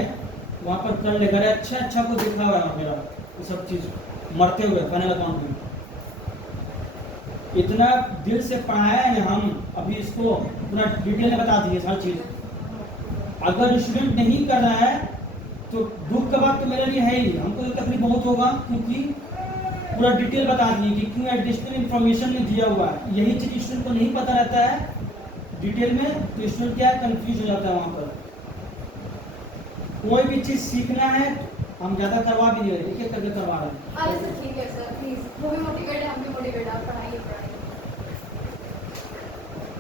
वहां पर कर ले। अरे अच्छा को देखा हुआ है मेरा ये सब चीज मरते हुए फाइनल अकाउंट में। इतना दिल से पढ़ाया है हम, अभी इसको पूरा डिटेल में बता दिए हर चीज। अगर स्टूडेंट नहीं कर रहा है तो दुख का बात तो मेरे लिए है ही, हमको तो तकलीफ बहुत होगा क्योंकि पूरा डिटेल बता दिए कि क्यों एडिशनल इन्फॉर्मेशन में दिया हुआ है। यही चीज स्टूडेंट को नहीं पता रहता है डिटेल में, तो स्टूडेंट क्या कंफ्यूज हो जाता है। वहाँ पर कोई भी चीज सीखना है हम ज्यादा करवा भी नहीं रहे, एक एक करके करवा रहे हैं। अरे सर ठीक है सर प्लीज, वो भी मोटिवेट है हम भी मोटिवेट है, आप पढ़ाइए।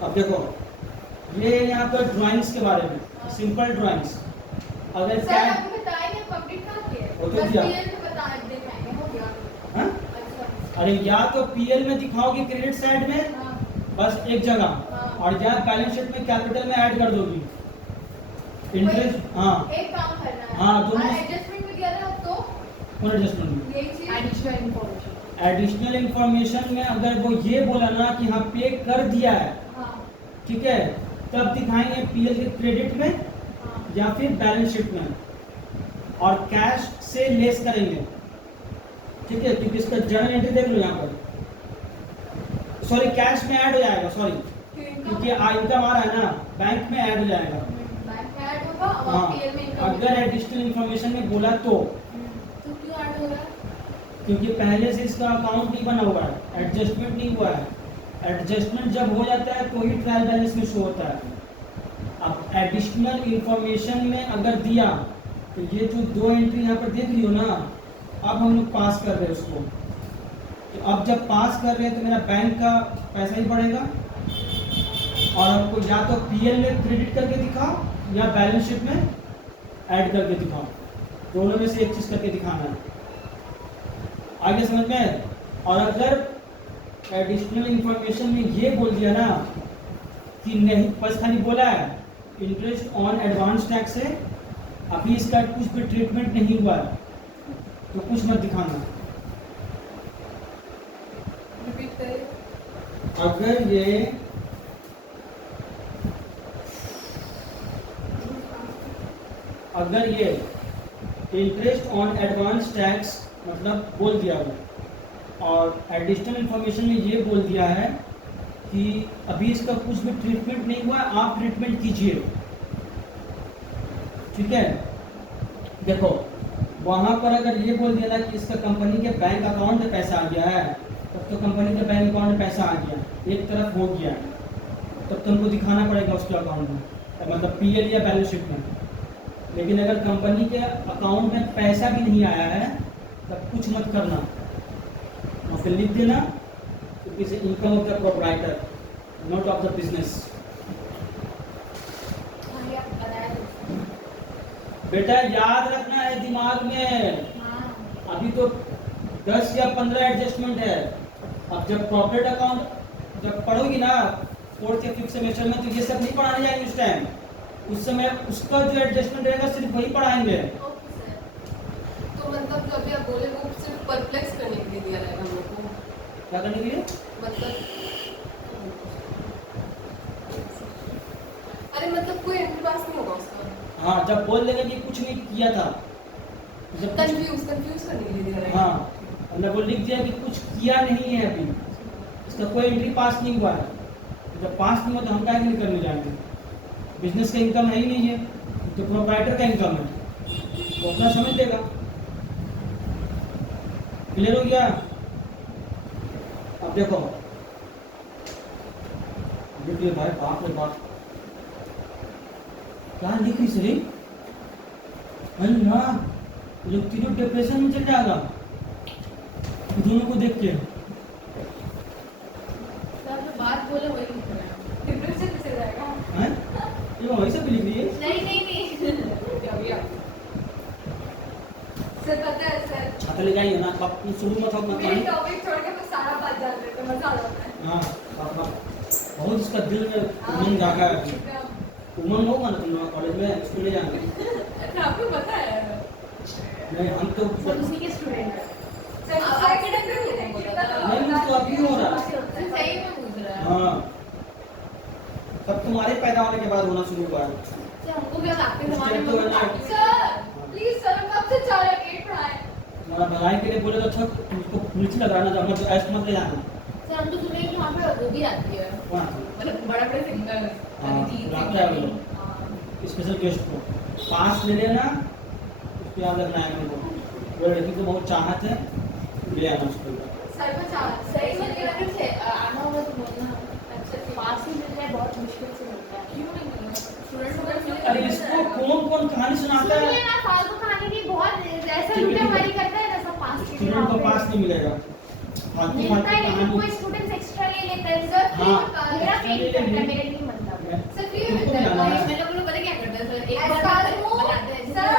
अब देखो ये यहाँ पर ड्राइंग्स के बारे में, सिंपल ड्राइंग्स। अगर सर क्या आपको बताएंगे कंप्लीट कहाँ किए वो तो बस दिया। पीएल में बता दिखाएंगे हो गया। हाँ? अच्छा अरे या तो पीएल में दिखाओगे क्रेडिट साइड में हाँ बस एक जगह, हाँ। और या बैलेंस शीट में कैपिटल में ऐड कर दोगी इंटरेस्ट। हाँ एक काम करना है। हाँ, दोनों- एडजस्टमेंट में दिया था तो कौन एडजस्टमेंट में? यही चीज एडिशनल इन्फॉर्मेशन एडिशनल इंफॉर्मेशन में अगर वो ये बोला ना कि हाँ पे कर दिया है, हाँ ठीक है, तब दिखाएंगे पीएल के क्रेडिट में हाँ या फिर बैलेंस शीट में, और कैश से लेस करेंगे, ठीक है। क्योंकि इसका जर्नल एंट्री देख लो यहाँ पर, सॉरी कैश में ऐड हो जाएगा, सॉरी क्योंकि इनकम आ रहा है ना, बैंक में ऐड हो जाएगा। बैंक में ऐड होगा और हाँ, पीएल में इनकम अगर एडिशनल इंफॉर्मेशन में बोला तो, तो क्यों ऐड हो रहा है? क्योंकि पहले से इसका अकाउंट नहीं बना हुआ है, एडजस्टमेंट नहीं हुआ है। एडजस्टमेंट जब हो जाता है तो ही ट्रायल बैलेंस में शो होता है। अब एडिशनल इंफॉर्मेशन में अगर दिया तो ये जो दो एंट्री यहाँ पर देख रही हो ना, अब हम लोग पास कर रहे हैं उसको, तो अब जब पास कर रहे हैं तो मेरा बैंक का पैसा ही पड़ेगा, और हमको या तो पीएल में क्रेडिट करके दिखाओ या बैलेंस शीट में ऐड करके दिखाओ, दोनों में से एक चीज करके दिखाना है। आगे समझ में? और अगर एडिशनल इंफॉर्मेशन में ये बोल दिया ना कि नहीं, बस खाली बोला है इंटरेस्ट ऑन एडवांस टैक्स है, अभी इसका कुछ भी ट्रीटमेंट नहीं हुआ है, तो कुछ मत दिखाना। रिपीट करिए। अगर ये अगर ये इंटरेस्ट ऑन एडवांस टैक्स मतलब बोल दिया वो, और एडिशनल इंफॉर्मेशन में ये बोल दिया है कि अभी इसका कुछ भी ट्रीटमेंट नहीं हुआ है, आप ट्रीटमेंट कीजिए, ठीक है। देखो वहाँ पर अगर ये बोल दिया ना कि इसका कंपनी के बैंक अकाउंट में पैसा आ गया है, तब तो कंपनी के बैंक अकाउंट में पैसा आ गया, एक तरफ हो गया, तब तुमको दिखाना पड़ेगा उसके अकाउंट में, मतलब पीएल या बैलेंस शीट में। लेकिन अगर कंपनी के अकाउंट में पैसा भी नहीं आया है तब कुछ मत करना, और फिर लिख देना it is income of the proprietor not of the business. हाँ, ये आप बताया तो। बेटा याद रखना है दिमाग में, हाँ अभी तो 10 या 15 एडजस्टमेंट है। अब जब प्रॉफिट अकाउंट जब पढ़ोगी ना 4th या 5th सेमेस्टर में, तो ये सब नहीं पढ़ाने जाएंगे उस टाइम, उस समय उसका जो एडजस्टमेंट रहेगा सिर्फ वही पढ़ाएंगे। Okay sir. तो मतलब जो अभी आप बोले वो सिर्फ परप्लेक्स करने के लिए दिया रहेगा हम लोग को, क्या करने के लिए? मतलब अरे मतलब कोई एंट्री पास नहीं होगा उसका, हाँ, जब बोल देगा कि कुछ नहीं किया था, जब कंफ्यूज करने के लिए दिया रहेगा। हाँ, मतलब वो लिख दिया कि कुछ किया नहीं है अभी, इसका कोई एंट्री पास नहीं हुआ है, जब पास नहीं हुआ तो हम क्या नहीं करने जाएंगे, बिजनेस का इनकम है ही नहीं है, तो प्रोप्राइटर का इनकम है, वो अपना समझ लेगा। क्लियर हो गया? अब देखो, देखिए भाई, बाप रे बाप, क्या लिख रही सही? अल्लाह, लोग तीनों डिप्रेशन में चल जाएगा दोनों को देख के। सर जो बात बोले वही लिख रहे हैं। डिप्रेशन से जाएगा। हैं? ये वही सब लिख रही है। नहीं क्या भैया सर पता है सर, छाता ले जाइए ना, आप शुरू मत हो मत मेरे मानिए। टॉपिक छोड़ के मैं सारा बात जान रहे थे, मजा आ जाता है। हाँ, बहुत इसका दिल में उमंग जागा है अभी। उमंग होगा ना तुम लोग कॉलेज में, स्कूल में जाएंगे? अच्छा आपको पता है नहीं, हम तो सर उसी के स्टूडेंट है। सर नहीं, तो अभी हो रहा है। सही में पूछ रहा है। हाँ, तब तुम्हारे पैदा होने के बाद होना शुरू हुआ है। सर हमको क्या आपके उस जमाने टाइम में तो है ना, सर प्लीज सर हम कब से 4 या 8 पढ़ाए। तुम्हारा भलाई के लिए बोले तो अच्छा, तुमको नीचे लगाना, जब मत ऐसे मत ले जाना। सर हम तो सुने कि वहाँ पे वो भी आती है, वहाँ मतलब बड़े बड़े सिंगर हाँ, बुलाते हैं वो लोग। स्पेशल गेस्ट को पास ले लेना, उसको याद रखना है उनको, वो लड़की को बहुत चाहत है, ले आना उसको। सर को सही में ये लगे थे आना होगा तो बोलना। अच्छा ठीक। पास ही मिल जाए बहुत मुश्किल से मिलता है। क्यों नहीं मिलना स्टूडेंट को मिल अरे इसको कौन कौन कहानी सुनाता है? सुनिए ना, फालतू कहानी की बहुत ऐसा ठीक है, लूटामारी करता है ना, सब पास के लिए स्टूडेंट को पास नहीं मिलेगा, फालतू मिलता फालतू है, लेकिन कोई कहानी। स्टूडेंट्स एक्स्ट्रा ले लेता है सर। हाँ। मेरा extra ले फेल करता है, लेंगे। मेरे नहीं मतलब है। सर फ्री में तुमको मिलता मिलाना है। है। मैंने लोग पता क्या करते हैं सर, एक ऐसा बार तो बताते हैं सर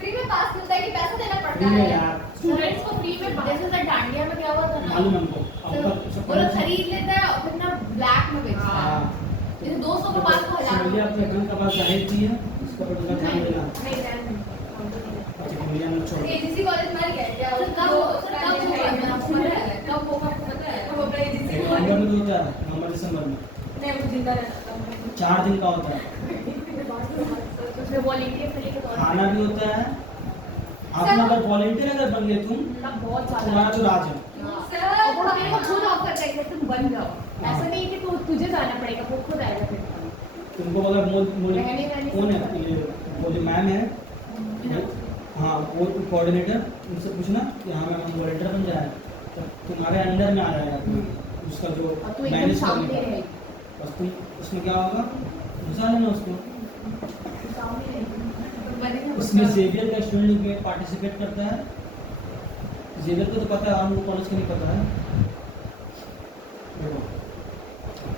फ्री में पास मिलता है कि पैसा देना पड़ता नहीं है। यार, स्टूडेंट्स को फ्री में जैसे सर डांडिया में क्या हुआ था ना, मालूम है हमको। सर वो लोग खरीद लेता है और फिर ना ब्लैक में बेचता है। हाँ, जैसे 200 के पास को 1000 समझिए अपने ढंग का बात जाहिर की है, इसका पर थोड़ा ध्यान देना। नहीं रहने अच्छा, भैया ने छोड़ एजीसी कॉलेज में गया क्या सर कब होगा आपको पता है? कब होगा आपको पता है? वो अपना एजेंसी नवंबर में तो होता है, नवंबर दिसंबर में नहीं वो जिंदा रहता है। 4 दिन का होता है, उसमें वॉलंटियर के लिए तो खाना भी होता है। आप अगर वॉलंटियर अगर बन गए तुम, तब बहुत तुम्हारा ज्यादा तो राज है। और वो मेरे को खुद ऑफर करेगा तुम बन जाओ, ऐसा नहीं है कि तुझे जाना पड़ेगा, वो खुद आएगा फिर। तुमको अगर रहने वहने कौन है सब ये, वो जो मैम है, हाँ वो कोऑर्डिनेटर, उनसे पूछना कि हाँ मैम हम वॉलंटियर बन जाए, तो तुम्हारे अंडर में आ जाएगा उसका जो और तू एकदम मैनेज सामने करने का। रहेगी, बस तुम उसमें क्या होगा, घुसा लेना उसको। सामने रहेगी। इसमें जेवियर का स्टूडेंट में पार्टिसिपेट करता है। जेवियर को तो पता है, हम लोग कॉलेज को नहीं पता है। देखो,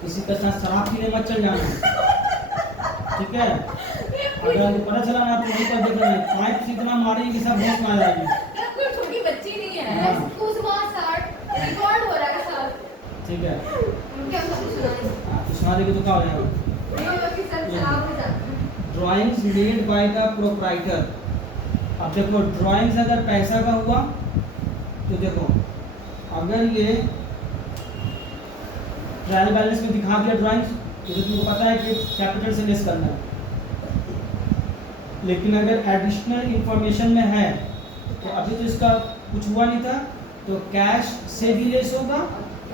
किसी के साथ शराब पीने मत चल जाना, ठीक है? अगर आपको पता चला ना तो वहीं पर देखना, पाइप से इतना मारेगी कि सब होश में आ जाएगी। कोई छोटी बच्ची नहीं है। हाँ। उसको सुबह 60 रिकॉर्ड हो रहा है सर। ठीक है, क्या सब सुनाए? तो सुना देगी तो क्या हो जाएगा? नहीं बाकी सर शराब हो जाता है। Drawings made by the proprietor. अब देखो, ड्राइंग्स अगर पैसा का हुआ तो देखो, अगर ये ट्रायल बैलेंस में दिखा दिया ड्राइंग्स, तो तुमको पता है कि कैपिटल से लेस करना है, लेकिन अगर एडिशनल इंफॉर्मेशन में है तो अभी तो इसका कुछ हुआ नहीं था, तो कैश से भी लेस होगा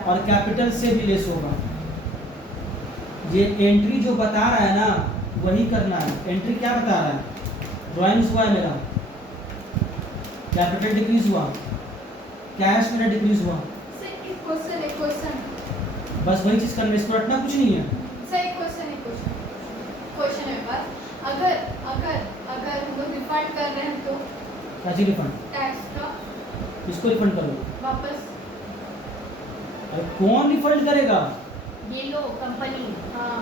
और कैपिटल से भी लेस होगा। ये एंट्री जो बता रहा है ना वही करना है। एंट्री क्या बता रहा है? ड्राइंग्स हुआ है मेरा, कैपिटल डिक्रीज हुआ, कैश मेरा डिक्रीज हुआ, सर एक क्वेश्चन बस वही चीज़ करना है, इसको रटना कुछ नहीं है। सर एक क्वेश्चन है मेरे पास। अगर अगर अगर हम लोग रिफंड कर रहे हैं तो क्या चीज रिफंड? टैक्स का किसको रिफंड करो? वापस। अरे कौन रिफंड करेगा? ये लो कंपनी। हाँ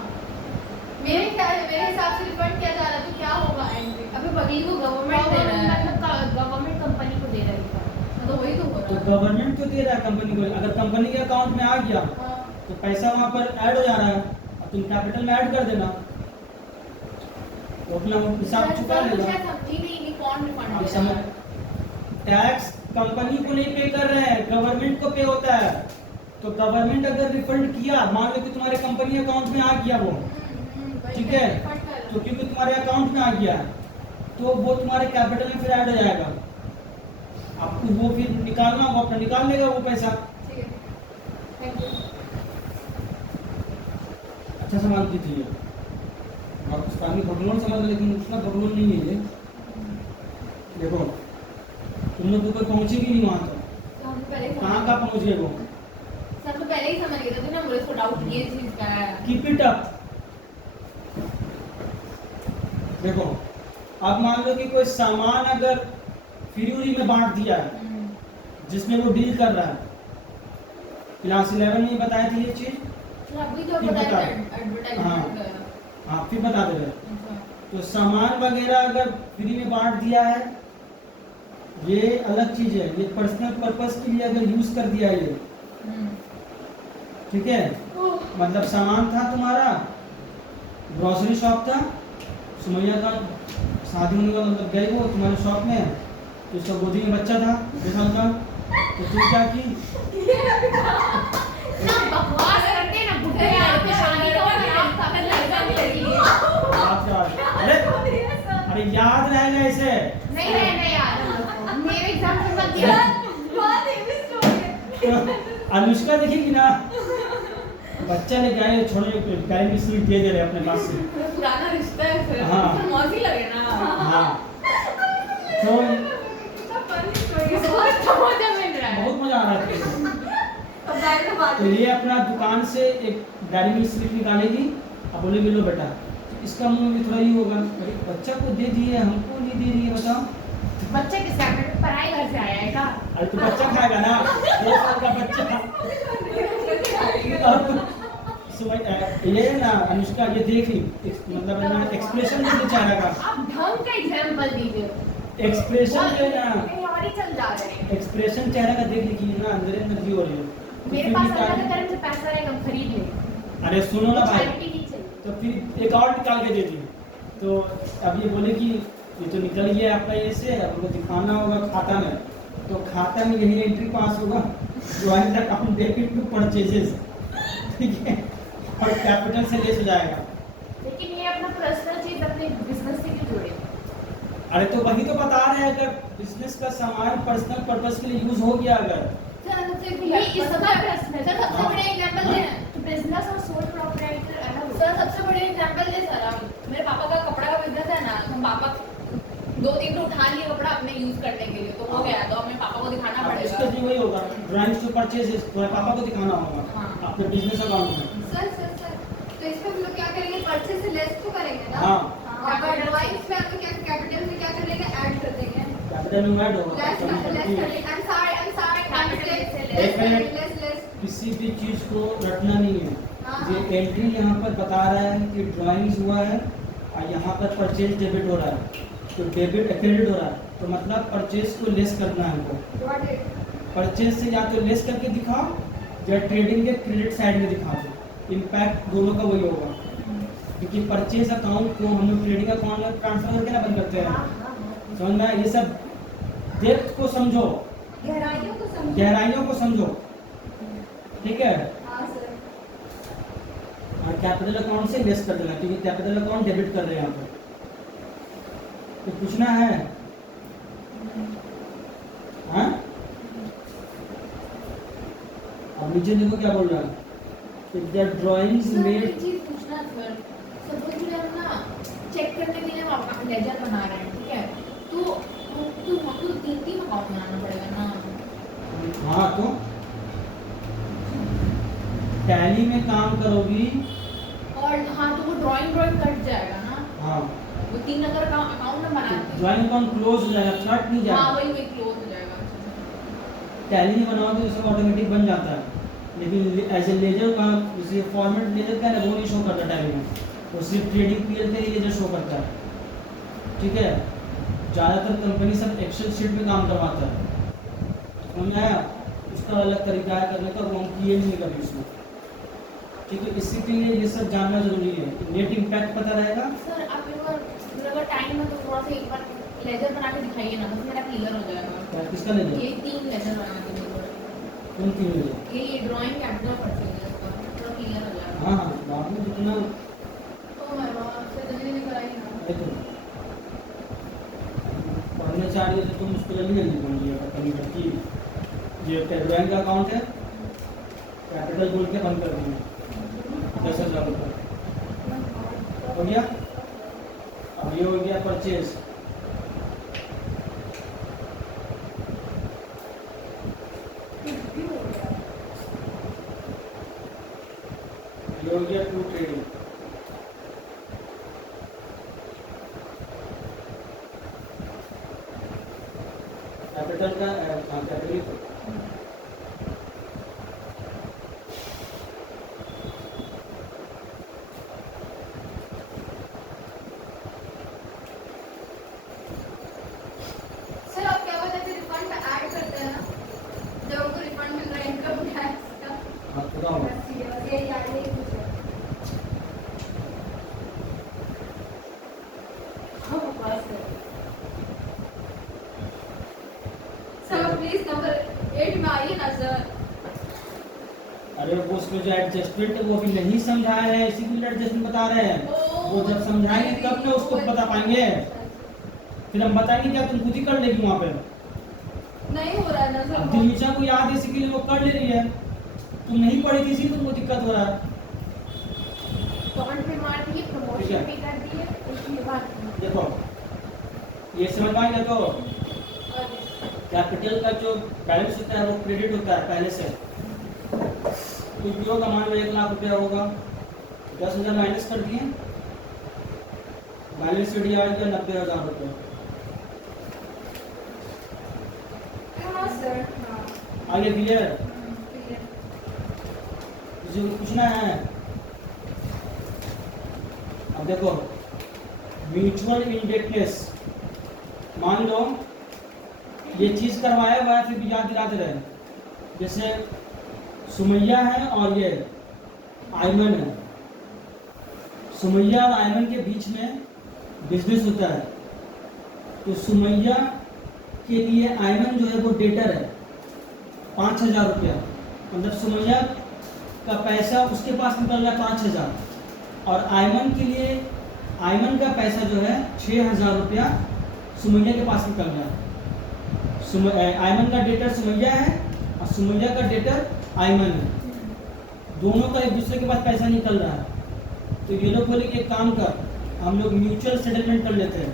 मेरे हिसाब से रिफंड किया जा रहा है, तो क्या होगा एंट्री? अबे बगली को गवर्नमेंट दे रहा है, मतलब गवर्नमेंट कंपनी को दे रहा है। तो वही तो हो तो रहा है। गवर्नमेंट तो दे रहा है कंपनी को। अगर कंपनी के अकाउंट में आ गया हाँ, तो पैसा वहाँ पर ऐड हो जा रहा है, अब तुम कैपिटल में ऐड कर देना, वो अपना हिसाब चुका सर, लेगा। मुझे समझी नहीं कौन रिफंड अब दे समझ, रहा है। टैक्स कंपनी को नहीं पे कर रहे हैं, गवर्नमेंट को पे होता है। तो गवर्नमेंट अगर रिफंड किया, मान लो कि तुम्हारे कंपनी अकाउंट में आ गया वो, वही ठीक है, रिफंड कर रहा तो क्योंकि तुम्हारे अकाउंट में आ गया तो वो तुम्हारे कैपिटल में फिर ऐड हो जाएगा। आपको वो फिर निकालना होगा, अपना निकाल लेगा वो पैसा। ठीक है, थैंक यू। अच्छा सवाल कीजिए। आप पानी भगवान समझ, लेकिन उसका भगवान नहीं है ये। देखो तुम लोग तो कोई पहुंचेगी नहीं वहां तक, तो हम पहले ही कहाँ समझ कहाँ पहुंच गए वो? सर तो पहले ही समझ गए थे ना, मुझे इसको डाउट ये चीज का है। Keep it up. देखो अब मान लो कि कोई सामान अगर फ्यूरी में बांट दिया है जिसमें वो डील कर रहा है, क्लास 11 में बताया था ये चीज। तो अभी तो ठीक बताया बता। एडवर्टाइजमेंट का। हाँ फिर बता दे रहे। अच्छा, तो सामान वगैरह अगर फ्री में बांट दिया है ये अलग चीज है, ये पर्सनल पर्पस के लिए अगर यूज कर दिया ये, ठीक है, मतलब सामान था तुम्हारा, ग्रोसरी शॉप था, सुमैया का शादी होने का, मतलब गए वो तुम्हारे शॉप में, तो उसका गोदी में बच्चा था 2 साल का, तो तुम क्या की? ना बकवास करते ना बुढ़े यार पे शादी का और आप का लड़का भी लगी है। अरे याद रहेगा इसे। नहीं रहना यार, मेरे एग्जाम में मत दिया। बहुत हेवी स्टोरी है। अनुष्का देखेगी ना, बच्चा ने क्या है, छोड़ो पेरेंट की स्वीट दे रहे अपने पास से। पुराना रिश्ता है फिर, हाँ। तो मौसी लगे ना। हाँ तो कितना फनी स्टोरी है। बहुत मजा मिल रहा है। बहुत मजा आ रहा था। अब बैठ के बात तो ये अपना दुकान से एक डायरी मिल्क स्लिप निकालेगी, अब बोलेगी लो बेटा, इसका मुंह भी थोड़ा ही होगा, अरे बच्चा को दे दिए हमको नहीं दे रही है, बताओ। बच्चे किस क्या पढ़ाई घर से आया है का? अरे तो बच्चा खाएगा ना, 2 साल का बच्चा। ये ना अनुष्का, ये देख ली, मतलब ना एक्सप्रेशन देख चेहरा का, आप ढंग का एग्जांपल दीजिए। एक्सप्रेशन जो है ना, कहीं और ही चल जा रहे हैं। एक्सप्रेशन चेहरा का देख लीजिए ना, अंदर अंदर जी हो रही है। तो मेरे फिर पास निकाल- अल्लाह के तरफ से पैसा है, हम खरीद ले। अरे सुनो ना भाई, क्वालिटी नहीं चाहिए। तो फिर एक और निकाल के दे दी। तो अब ये बोले कि ये तो निकल गया आपका ये से, अब हमको दिखाना होगा खाता में, तो खाता में यही एंट्री पास होगा, joint account debit to purchases, ठीक है, और कैपिटल से लेस हो जाएगा। लेकिन ये अपना पर्सनल चीज अपने बिजनेस से क्यों जोड़े? अरे तो वही तो बता रहे हैं, अगर बिजनेस का सामान पर्सनल पर्पस के लिए यूज हो गया अगर, सर ये इसका पर्सनल। सर सबसे बड़े एग्जांपल दें। तो बिजनेस और सोल प्रोप्राइटर अलग होता सर सबसे बड़े एग्जांपल दे सर, हम मेरे पापा का कपड़ा का बिजनेस है ना, हम पापा 2-3 तो उठा लिए कपड़ा अपने यूज करने के लिए, तो हो गया, तो हमें पापा को दिखाना अब इसका पड़ेगा। भी वही होगा, ड्राइंग्स टू परचेजेस, तुम्हारे पापा को दिखाना होगा हाँ। अपने बिजनेस अकाउंट में। सर तो इसमें हम लोग क्या करेंगे, परचेज से लेस तो करेंगे ना। हाँ। अगर ड्राइंग्स में हम लोग क्या कैपिटल में क्या करेंगे, ऐड कर देंगे, कैपिटल में ऐड होगा। लेस कर देंगे। I'm sorry, Capital से लेस। किसी भी चीज को रटना नहीं है। हाँ। ये एंट्री यहाँ पर बता रहा है कि ड्राइंग्स हुआ है और यहाँ पर परचेज डेबिट हो रहा है, तो डेबिट क्रेडिट हो रहा है, तो मतलब परचेज को लेस करना है हमको। परचेज से या तो लेस करके दिखाओ या ट्रेडिंग के क्रेडिट साइड में दिखा दो, इम्पैक्ट दोनों का वही होगा, क्योंकि परचेज अकाउंट को हम लोग ट्रेडिंग अकाउंट में ट्रांसफर करके ना बंद करते हैं। समझ में आया? ये सब डेप्थ को समझो, गहराइयों को समझो। गहराइयों को समझो, ठीक है। हाँ सर। और कैपिटल अकाउंट से लेस कर देना, क्योंकि कैपिटल अकाउंट डेबिट कर रहे हैं यहाँ पर। तो पूछना है हाँ? अब नीचे देखो क्या बोल रहा है कि द ड्राइंग्स सर मेड एक चीज पूछना सर, सपोज हम ना चेक करने के लिए हम अपना लेजर बना रहे हैं, ठीक है, तो हमको 3 अकाउंट बनाना पड़ेगा ना। हाँ तो टैली में काम करोगी और हाँ तो वो ड्राइंग कट जाएगा ना, हाँ वो 3 अगर अकाउंट में बनाते हैं, ड्राइंग अकाउंट क्लोज हो जाएगा, कट नहीं हाँ जाएगा। वही क्लोज हो जाएगा। टैली नहीं बनाओगे तो सब ऑटोमेटिक बन जाता है, लेकिन एज ए लेजर का जैसे फॉर्मेट लेजर का है वो नहीं शो करता टैली में, वो सिर्फ ट्रेडिंग पीरियड का ही लेजर शो करता है, ठीक है। ज़्यादातर कंपनी सब एक्सेल शीट में काम करवाता है, समझ में आया? उसका अलग तरीका है करने का, वो हम किए नहीं कभी उसमें, ठीक है। इसी के लिए ये सब जानना जरूरी है, नेट इम्पैक्ट पता रहेगा। सर आप एक बार अगर टाइम है तो थोड़ा सा एक बार लेजर बना के दिखाइए ना, तो मेरा क्लियर हो जाएगा। किसका लेजर? ये 3 लेजर बना के दीजिए, कौन 3 लेजर? ये ड्राइंग कैप्चर कर सकते हैं, थोड़ा क्लियर हो जाएगा। हाँ हाँ, बाद में जितना तो मैं वहाँ से जल्दी नहीं कराई ना। देखो पढ़ने चाह रही है तो तुम उसको जल्दी जल्दी पढ़िए, कमी करती ये बैंक का अकाउंट है, कैपिटल बोल के बंद कर देंगे 10,000 रुपये, हो गया। अब ये हो गया परचेज, ये हो गया टू ट्रेडिंग, कैपिटल का कैपिटल सर आप क्या बोलते थे, रिफंड ऐड करते हैं ना जब उनको रिफंड मिल रहा है इनकम टैक्स का, हाँ बताओ। बस ये याद है कुछ है। हाँ बस सर प्लीज नंबर 8 में आइए ना सर। अरे वो उसमें जो एडजस्टमेंट है वो अभी नहीं समझाया है, इसी के लिए एडजस्टमेंट बता रहे हैं। वो जब समझाएंगे तब ना उसको बता पाएंगे, फिर हम बताएंगे क्या, तुम खुद ही कर लेगी वहाँ पे। नहीं हो रहा है ना अब सर। दिलीचा को याद है इसी के लिए वो कर ले रही है, तुम नहीं पढ़ी थी इसीलिए तुमको दिक्कत हो रहा है। कमेंट पे मार दिए, ठीक है। प्रमोशन भी कर दिए, उसके बाद देखो ये समझ में आ गया, तो कैपिटल का जो बैलेंस होता है वो क्रेडिट होता है पहले से। उपयोग का मान लो 1 लाख रुपया होगा, 10,000 माइनस कर दिए, बैलेंस शीट आ गया 90,000 रुपये। हाँ सर हाँ आगे क्लियर? क्लियर। किसी को पूछना है? अब देखो म्यूचुअल इंडेटनेस, मान लो ये चीज करवाया हुआ है फिर भी याद दिलाते रहे, जैसे सुमैया है और ये आयमन है, सुमैया और आयमन के बीच में बिजनेस होता है, तो सुमैया के लिए आयमन जो है वो डेटर है 5,000 रुपया, मतलब सुमैया का पैसा उसके पास निकल रहा है 5,000, और आयमन के लिए आयमन का पैसा जो है 6,000 रुपया सुमैया के पास निकल रहा है। आयमन का डेटर सुमैया है और सुमैया का डेटर आयमन है, दोनों का एक दूसरे के पास पैसा निकल रहा है। तो ये लोग बोले कि एक काम कर, हम लोग म्यूचुअल सेटलमेंट कर लेते हैं,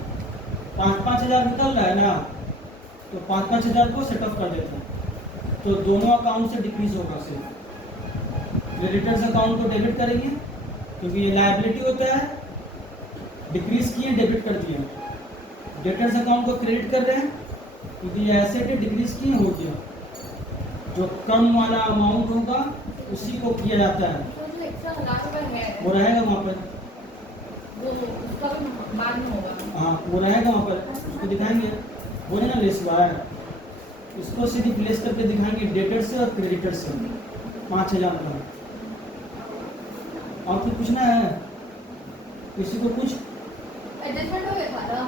5-5 हज़ार निकल रहा है ना, तो 5-5 हज़ार को सेट ऑफ कर देते हैं, तो दोनों अकाउंट से डिक्रीज होगा सिर्फ। क्रेडिटर्स अकाउंट को डेबिट करेंगे क्योंकि ये लायबिलिटी होता है, डिक्रीज किए डेबिट कर दिए, डेटर्स अकाउंट को क्रेडिट कर रहे हैं क्योंकि ये एसेट है, डिक्रीज किए हो गया, जो कम वाला अमाउंट होगा उसी को किया जाता है, तो जो एक्स्ट्रा 1,00,000 रुपए है वो रहेगा वहाँ पर। वो उसका भी बाद में होगा। हाँ वो रहेगा वहाँ पर, उसको दिखाएंगे, बोले ना लिस्ट हुआ है, इसको सीधी प्लेस करके दिखाएंगे डेटर से और क्रेडिटर से 5,000 का। और कुछ पूछना है किसी को? कुछ एडजस्टमेंट हो गया था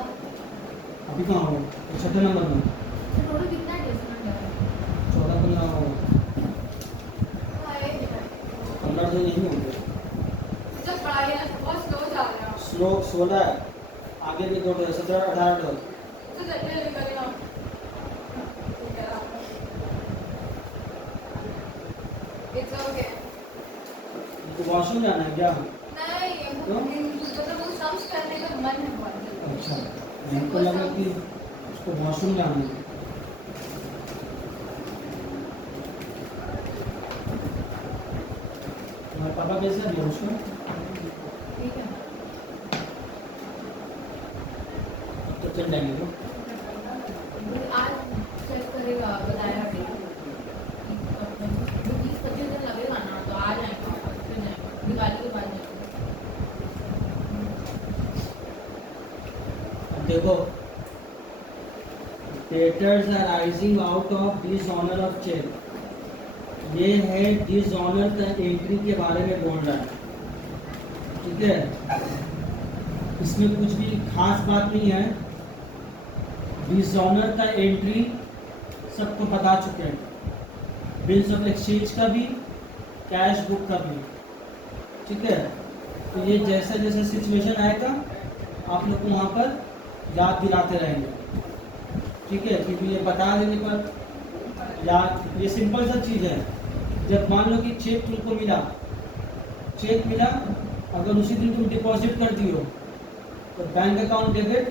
अभी कहाँ हो, 6 नंबर में तो टोटल कितना एडजस्टमेंट है? 14-15 हो, 15 तो यही होंगे। जब पढ़ाई है बहुत स्लो जा रहा है। स्लो 16 है, आगे भी 2 डॉलर 17-18 डॉलर। तो चलिए निकल जाओ। It's okay. तो वॉशरूम जाना है क्या? नहीं, तो? मतलब वो सम्स करने का मन है बहुत। अच्छा, हमको लगा कि उसको वॉशरूम जाना है। तुम्हारे पापा कैसा दिया उसको? ठीक है। तो चल जाएंगे तो। आज चेक करेगा, बताया अभी 20-25 दिन लगेगा ना, तो आ जाएंगे, फिर जाएंगे दिवाली के बाद जाएंगे। अब देखो, debtors are rising out of dishonour of cheque. ये है डिसऑनर का एंट्री के बारे में बोल रहा है, ठीक है। इसमें कुछ भी खास बात नहीं है। डिसऑनर का एंट्री सबको बता चुके हैं, बिल्स ऑफ एक्सचेंज का भी, कैश बुक का भी, ठीक है। तो ये जैसा जैसा सिचुएशन आएगा आप लोग को वहाँ पर याद दिलाते रहेंगे, ठीक है। क्योंकि ये बता देने पर याद, ये सिंपल सा चीज़ है। जब मान लो कि चेक तुमको मिला, चेक मिला, अगर उसी दिन तुम डिपॉजिट कर दियो तो bank account debit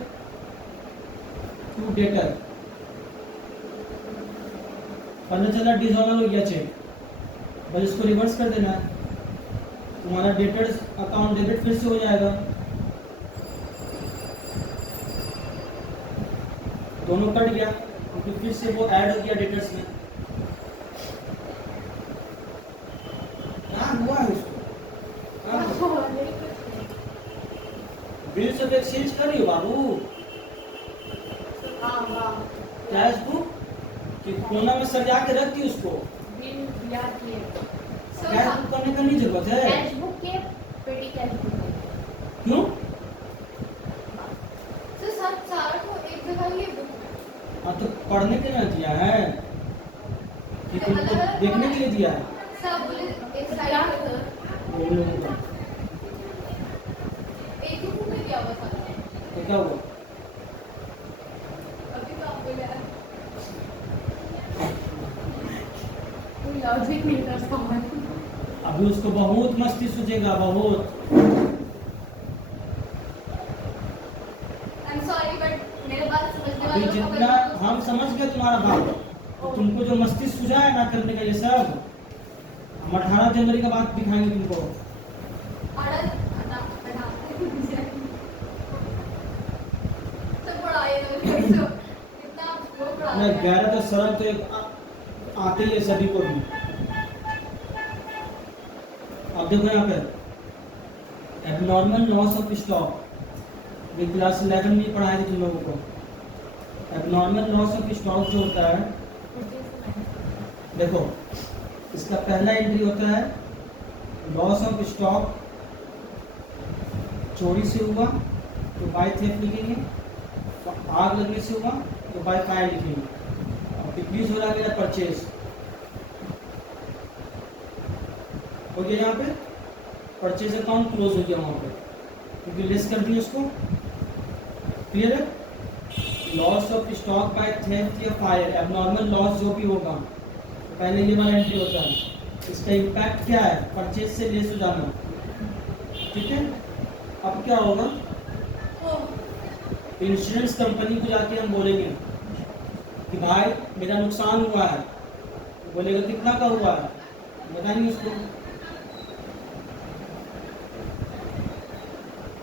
to debtor, पता चला डिसऑनर हो गया चेक, बस इसको रिवर्स कर देना है, तुम्हारा डेटर्स अकाउंट डेबिट फिर से हो जाएगा। दोनों कट गया क्योंकि फिर से वो ऐड हो गया डेटर्स में। क्या हुआ है उसको? बिल्स ऑफ एक्सचेंज कर रही हो बाबू? कैश बुक कि कोना में सरिया के रख दी उसको? बिल याद किए। कैश बुक करने का नहीं जरूरत है। कैश बुक के पेटी कैश बुक है। क्यों? तो सब सारा को एक जगह ये बुक हाँ तो पढ़ने के लिए दिया है कि तुमको देखने के लिए दिया है सब बोले एक क्या साइड कर? वो लोगों का। एक ही बुक में क्या हुआ था तो क्या हुआ? अभी तो आप बोले कोई लॉजिक नहीं कर सकता। अभी उसको बहुत मस्ती सूझेगा, बहुत। आई एम सॉरी बट मेरे बात समझने अभी वालों को जितना हम समझ गए तुम्हारा बात, तो तुमको जो मस्ती सूझा है ना करने का ये सब, हम 18 जनवरी का बात दिखाएंगे तुमको। सब पढ़ाए कितना वो पढ़ा मैं 11 तो सरल तो एक आते ही है सभी को भी। अब देखो यहाँ पे एबनॉर्मल लॉस ऑफ स्टॉक, ये क्लास 11 में पढ़ाए थे तुम लोगों को। एबनॉर्मल लॉस ऑफ स्टॉक जो होता है, देखो इसका पहला एंट्री होता है लॉस ऑफ स्टॉक, चोरी से हुआ तो बाय थेफ्ट लिखेंगे, आग लगने से हुआ तो बाय फायर लिखेंगे, और डिक्रीज हो रहा है मेरा परचेज हो गया। यहाँ पे परचेज अकाउंट क्लोज हो गया वहाँ पे क्योंकि लेस कर दिया उसको। क्लियर है? Loss of stock by theft या फायर, एबनॉर्मल लॉस जो भी होगा तो पहले ये वाला एंट्री होता है। इसका इम्पैक्ट क्या है? परचेज से लेस हो जाना, ठीक है। अब क्या होगा? इंश्योरेंस कंपनी को जाके हम बोलेंगे कि भाई मेरा नुकसान हुआ है, बोलेगा कितना का हुआ है, बताएंगे उसको।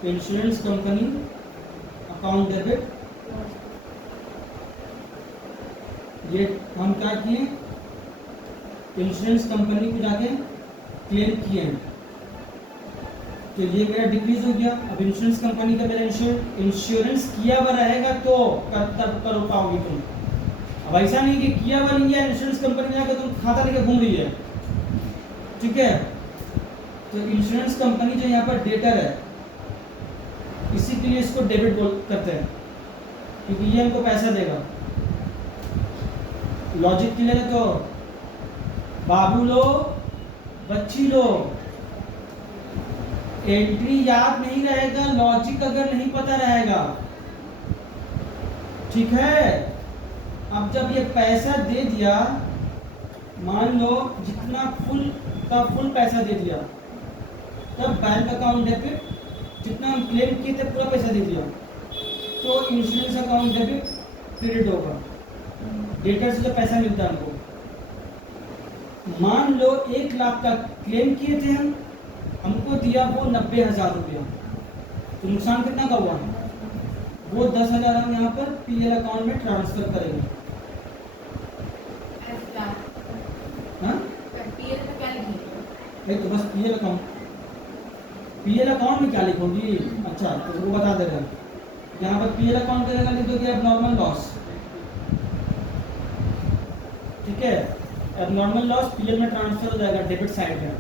इंश्योरेंस कंपनी अकाउंट डेबिट, ये हम क्या किए, इंश्योरेंस कंपनी को जाके क्लेम किए हैं, तो ये मेरा डिक्रीज हो गया। अब इंश्योरेंस कंपनी का मेरा इंश्योरेंस किया हुआ रहेगा तो तब कर पाओगे तुम। अब ऐसा नहीं कि किया हुआ नहीं है, इंश्योरेंस कंपनी जाकर तुम खाता लेके घूम रही है, ठीक है। तो इंश्योरेंस कंपनी जो यहाँ पर डेटर है, इसी के लिए इसको डेबिट बोल करते हैं क्योंकि ये हमको पैसा देगा। लॉजिक क्लियर है? तो बाबू लो, बच्ची लो, एंट्री याद नहीं रहेगा, लॉजिक अगर नहीं पता रहेगा ठीक है। अब जब ये पैसा दे दिया, मान लो जितना फुल का फुल पैसा दे दिया, तब बैंक अकाउंट डेबिट, जितना हम क्लेम किए थे पूरा पैसा दे दिया, तो इंश्योरेंस अकाउंट डेबिट क्रेडिट होगा, डेटर से जो पैसा मिलता है हमको। मान लो 1 लाख का क्लेम किए थे हम, हमको दिया वो 90,000 रुपया, तो नुकसान कितना का हुआ? वो 10,000 हम यहाँ पर पीएल अकाउंट में ट्रांसफर करेंगे। ऐसा हाँ, पीएल में क्या लिखेंगे? एक तो बस पीएल अकाउंट में क्या लिखोगी? अच्छा, तो वो बता दे रहे हैं। यहाँ पर पीएल अकाउंट का जगह लिख दोगे एबनॉर्मल लॉस, ठीक है। एबनॉर्मल लॉस पीएल में ट्रांसफर हो जाएगा डेबिट साइड में।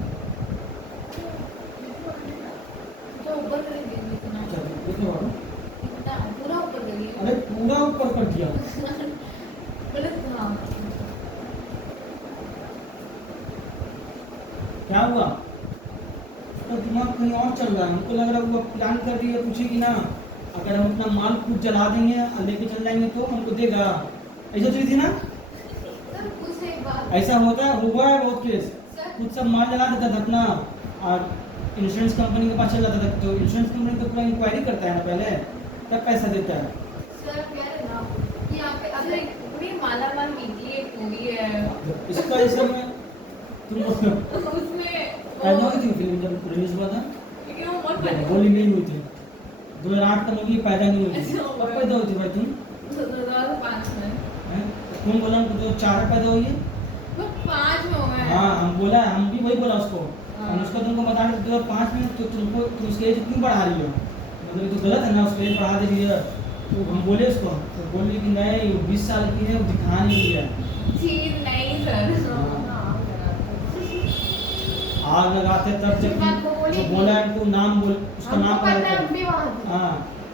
तो ऊपर कर देंगे इतना, अच्छा, देखो बाबू, इतना पूरा ऊपर कर दिया। अरे पूरा ऊपर कर दिया। मतलब हाँ, क्या हुआ? उसका दिमाग कहीं और चल रहा है। हमको लग रहा है वो प्लान कर रही है, पूछेगी ना, अगर हम अपना माल खुद जला देंगे और लेके चल जाएंगे तो हमको देगा। ऐसा सोच रही थी ना? सर पूछे एक बात। ऐसा होता है, हुआ है बहुत केस। सर खुद सब माल जला देता था अपना, और इंश्योरेंस कंपनी के पास चल जाता था, तो इंश्योरेंस कंपनी तो पूरा इंक्वायरी करता है ना पहले, तब पैसा देता है। सर कह रहे ना कि यहाँ पे अगर अगर पूरी मालामाल मीठी एक मूवी है, इसका इस समय तुम उसमें पैदा हुई थी फिल्म जब रिलीज हुआ था, लेकिन वो बहुत पहले गोली नहीं हुई थी। 2008 तक मूवी पैदा नहीं हुई थी। अच्छा, कब पैदा हुई थी भाई तुम? 2005 में, हैं? कौन बोला हमको 2004 पैदा हुई है? वो 5 में हुआ है। हाँ, हम बोला, हम भी वही बोला उसको। हाँ। हम उसको तुमको बता रहे थे 2005 में, तो तुमको तुम उसकी एज क्यों बढ़ा रही हो? मतलब ये तो गलत है ना, उसकी एज बढ़ा दे रही है। तो हम बोले उसको, तो बोली कि नहीं, वो 20 साल की है, वो दिखा नहीं रही है। चीज नहीं सर। आग लगाते तब जब बात वो बोली वो थी। बोला हमको नाम बोल, उसका हमको नाम पता है, पता हम भी वहाँ थे। हाँ,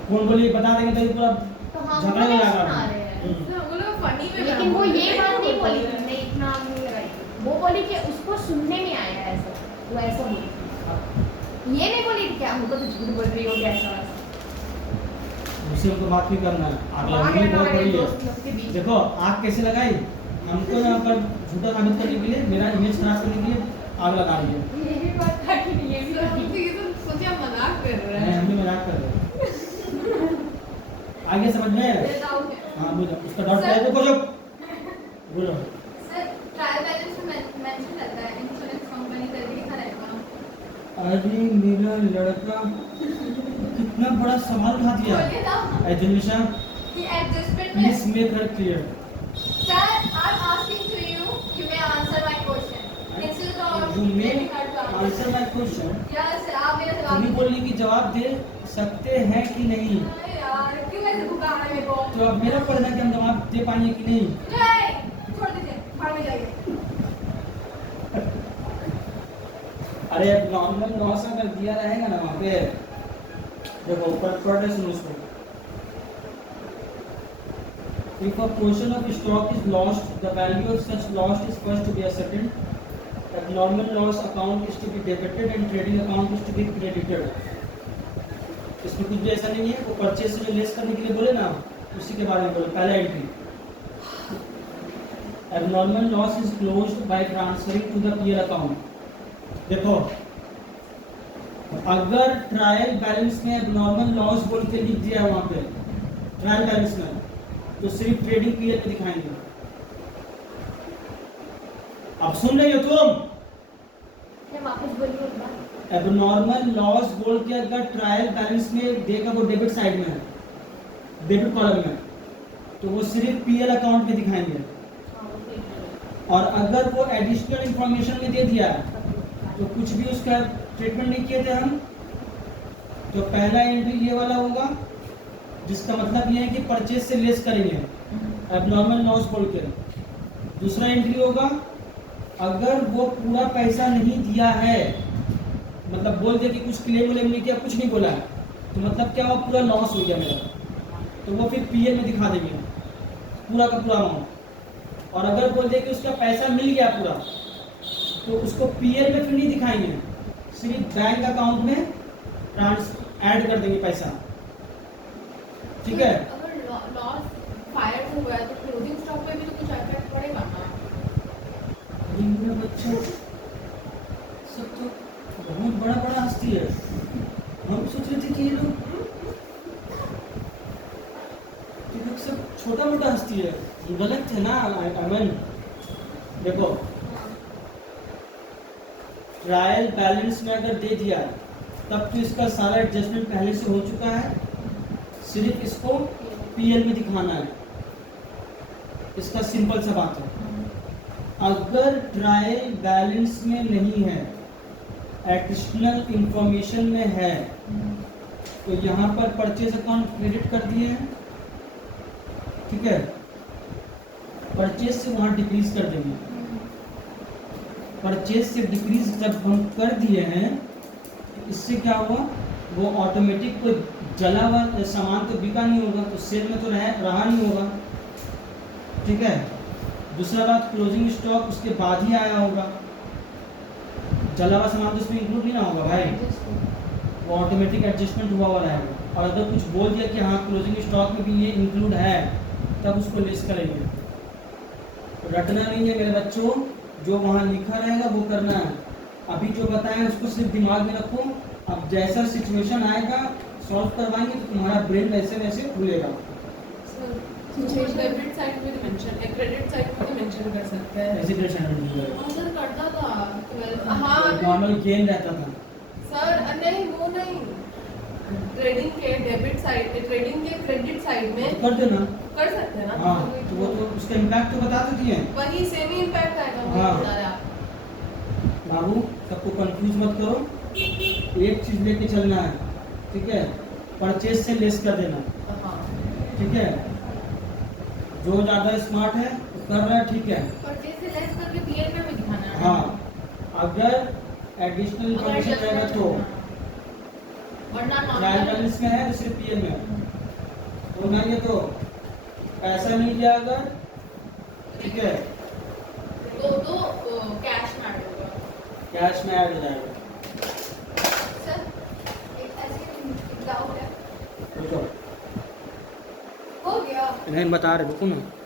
कौन बोली बता देंगे तो ये पूरा तो हम झगड़ा हो लोग जाएगा। सुना रहे हैं। हम्म। वो लोग फनी में लेकिन वो ये बात नहीं बोली कि मैं इतना नहीं लगाई, वो बोली कि उसको सुनने में आया ऐसा, वो ऐसा बोली, ये नहीं बोली कि क्या हमको तो झूठ बोल रही हो कैसा वैसा। उससे हमको बात भी करना है। आग वहाँ लगनी गए बहुत बड़ी दोस्त है। लोग के बीच। देखो आग कैसे लगाई, हमको यहाँ पर झूठा साबित करने के लिए, मेरा इमेज खराब करने के लिए आग लगा रही है। ये भी बात था कि ये भी सर, हम तो ये तो सोचे हम मजाक कर रहे नहीं, हैं। हम भी मजाक कर रहे हैं। आगे समझ में? डाउट है। हाँ बोलो, उसका डाउट सर- है तो बोलो, बोलो। सर ट्रायल बैलेंस में मेंशन रहता है इंश्योरेंस कंपनी करके लिखा रहेगा। अरे मेरा लड़का कितना बड़ा सवाल उठा दिया। बोलिए ना ऐ दिलनिशा, कि एडजस्टमेंट में please make her clear. Sir I am asking to you may answer my question instead of you may answer my question. Yes आप मेरा जवाब तुम्ही बोलने की जवाब दे सकते हैं कि नहीं, अरे यार क्यों ऐसे भुका रहे मेरे को तो अब मेरा पढ़ना कि हम जवाब दे पाएंगे कि नहीं। नहीं छोड़ दीजिए भाड़ में जाइए। अरे अब नॉर्मल लॉस अगर दिया रहेगा ना वहाँ पे, देखो ऊपर पढ़ रहे सुनो उसको। If a portion of stock is lost, the value of such loss is first to be ascertained. Abnormal loss account is to be debited and trading account is to be credited. इसमें कुछ भी ऐसा नहीं है, वो purchase से जो less करने के लिए बोले ना, उसी के बारे में बोले पहला entry. Abnormal loss is closed by transferring to the PL account. देखो, अगर ट्रायल बैलेंस में एबनॉर्मल लॉस बोल के लिख दिया है वहाँ पे ट्रायल बैलेंस में, तो सिर्फ ट्रेडिंग पीरियड में दिखाएंगे। अब सुन रही हो तुम? मैं वापस बोलिए एक बार। एबनॉर्मल लॉस बोल के अगर ट्रायल बैलेंस में देगा, वो डेबिट साइड में है, डेबिट कॉलम में, तो वो सिर्फ पीएल अकाउंट में दिखाएंगे। हाँ, वो ठीक है। और अगर वो एडिशनल इंफॉर्मेशन में दे दिया है, तो कुछ भी उसका ट्रीटमेंट नहीं किए थे हम, तो पहला एंट्री ये वाला होगा, जिसका मतलब ये है कि परचेज से लेस करेंगे एबनॉर्मल लॉस बोल के। दूसरा एंट्री होगा, अगर वो पूरा पैसा नहीं दिया है, मतलब बोल दिया कि कुछ क्लेम व्लेम नहीं किया, कुछ नहीं बोला है, तो मतलब क्या हुआ, पूरा लॉस हो गया मेरा, तो वो फिर पीएल में दिखा देंगे पूरा का पूरा अमाउंट। और अगर बोल दिया कि उसका पैसा मिल गया पूरा, तो उसको पीएल में फिर नहीं दिखाएंगे, सिर्फ बैंक अकाउंट में ऐड कर देंगे पैसा। ठीक है? अगर लॉस हुआ है तो क्लोजिंग स्टॉक पे भी तो कुछ इफेक्ट पड़ेगा ना। अरे मेरे बच्चों, सब तो बहुत बड़ा बड़ा हस्ती है। हम सोच रहे थे कि ये लोग सब छोटा मोटा हस्ती है। ये गलत है ना। अमन देखो, ट्रायल बैलेंस में अगर दे दिया तब तो इसका सारा एडजस्टमेंट पहले से हो चुका है, सिर्फ इसको पीएल में दिखाना है। इसका सिंपल सा बात है। अगर ट्रायल बैलेंस में नहीं है, एडिशनल इंफॉर्मेशन में है, तो यहाँ पर परचेज अकाउंट क्रेडिट कर दिए हैं, ठीक है। परचेज से वहाँ डिक्रीज कर देंगे। परचेज से डिक्रीज जब हम कर दिए हैं, इससे क्या हुआ, वो ऑटोमेटिक कोई जला हुआ सामान तो बिका नहीं होगा, तो सेल में तो रहा नहीं होगा, ठीक है। दूसरा बात, क्लोजिंग स्टॉक उसके बाद ही आया होगा, जला हुआ सामान तो उसमें इंक्लूड ही ना होगा भाई, वो ऑटोमेटिक एडजस्टमेंट हुआ हुआ रहेगा। और अगर कुछ बोल दिया कि हाँ क्लोजिंग स्टॉक में भी ये इंक्लूड है, तब उसको लेस करेंगे। रटना नहीं है मेरे बच्चों, जो वहाँ लिखा रहेगा वो करना है। अभी जो बताएं उसको सिर्फ दिमाग में रखो। अब जैसा सिचुएशन आएगा सॉल्व करवाएंगे तो तुम्हारा ब्रेन वैसे वैसे खुलेगा। डेबिट साइड में भी मेंशन है, क्रेडिट साइड में भी मेंशन कर सकते हैं। ऐसे क्वेश्चन है, हाँ सर करता था 12 हाँ नॉर्मल गेम रहता था। सर नहीं वो नहीं, ट्रेडिंग के डेबिट साइड पे, ट्रेडिंग के क्रेडिट साइड में तो कर देना। कर सकते हैं ना। हाँ, तो वो तो उसका इम्पैक्ट तो बता देती है। वही सेम ही इम्पैक्ट आएगा, हाँ। वही बता रहे आप। बाबू सबको कंफ्यूज मत करो, एक चीज लेके चलना है, ठीक है। परचेज से लेस कर देना, हाँ ठीक है। जो ज़्यादा स्मार्ट है वो कर रहा है, ठीक है। परचेज से लेस करके पीएल में भी दिखाना है। हाँ, अगर एडिशनल इन्फॉर्मेशन रहेगा तो वरना ट्रायल नॉर्मल बैलेंस में है तो सिर्फ पीएल में है। तो ना ये तो पैसा नहीं दिया अगर, ठीक है, तो कैश में ऐड होगा। कैश में ऐड हो जाएगा। सर एक ऐसे डाउट है, रुको, हो गया इन्हें बता रहे, रुको ना।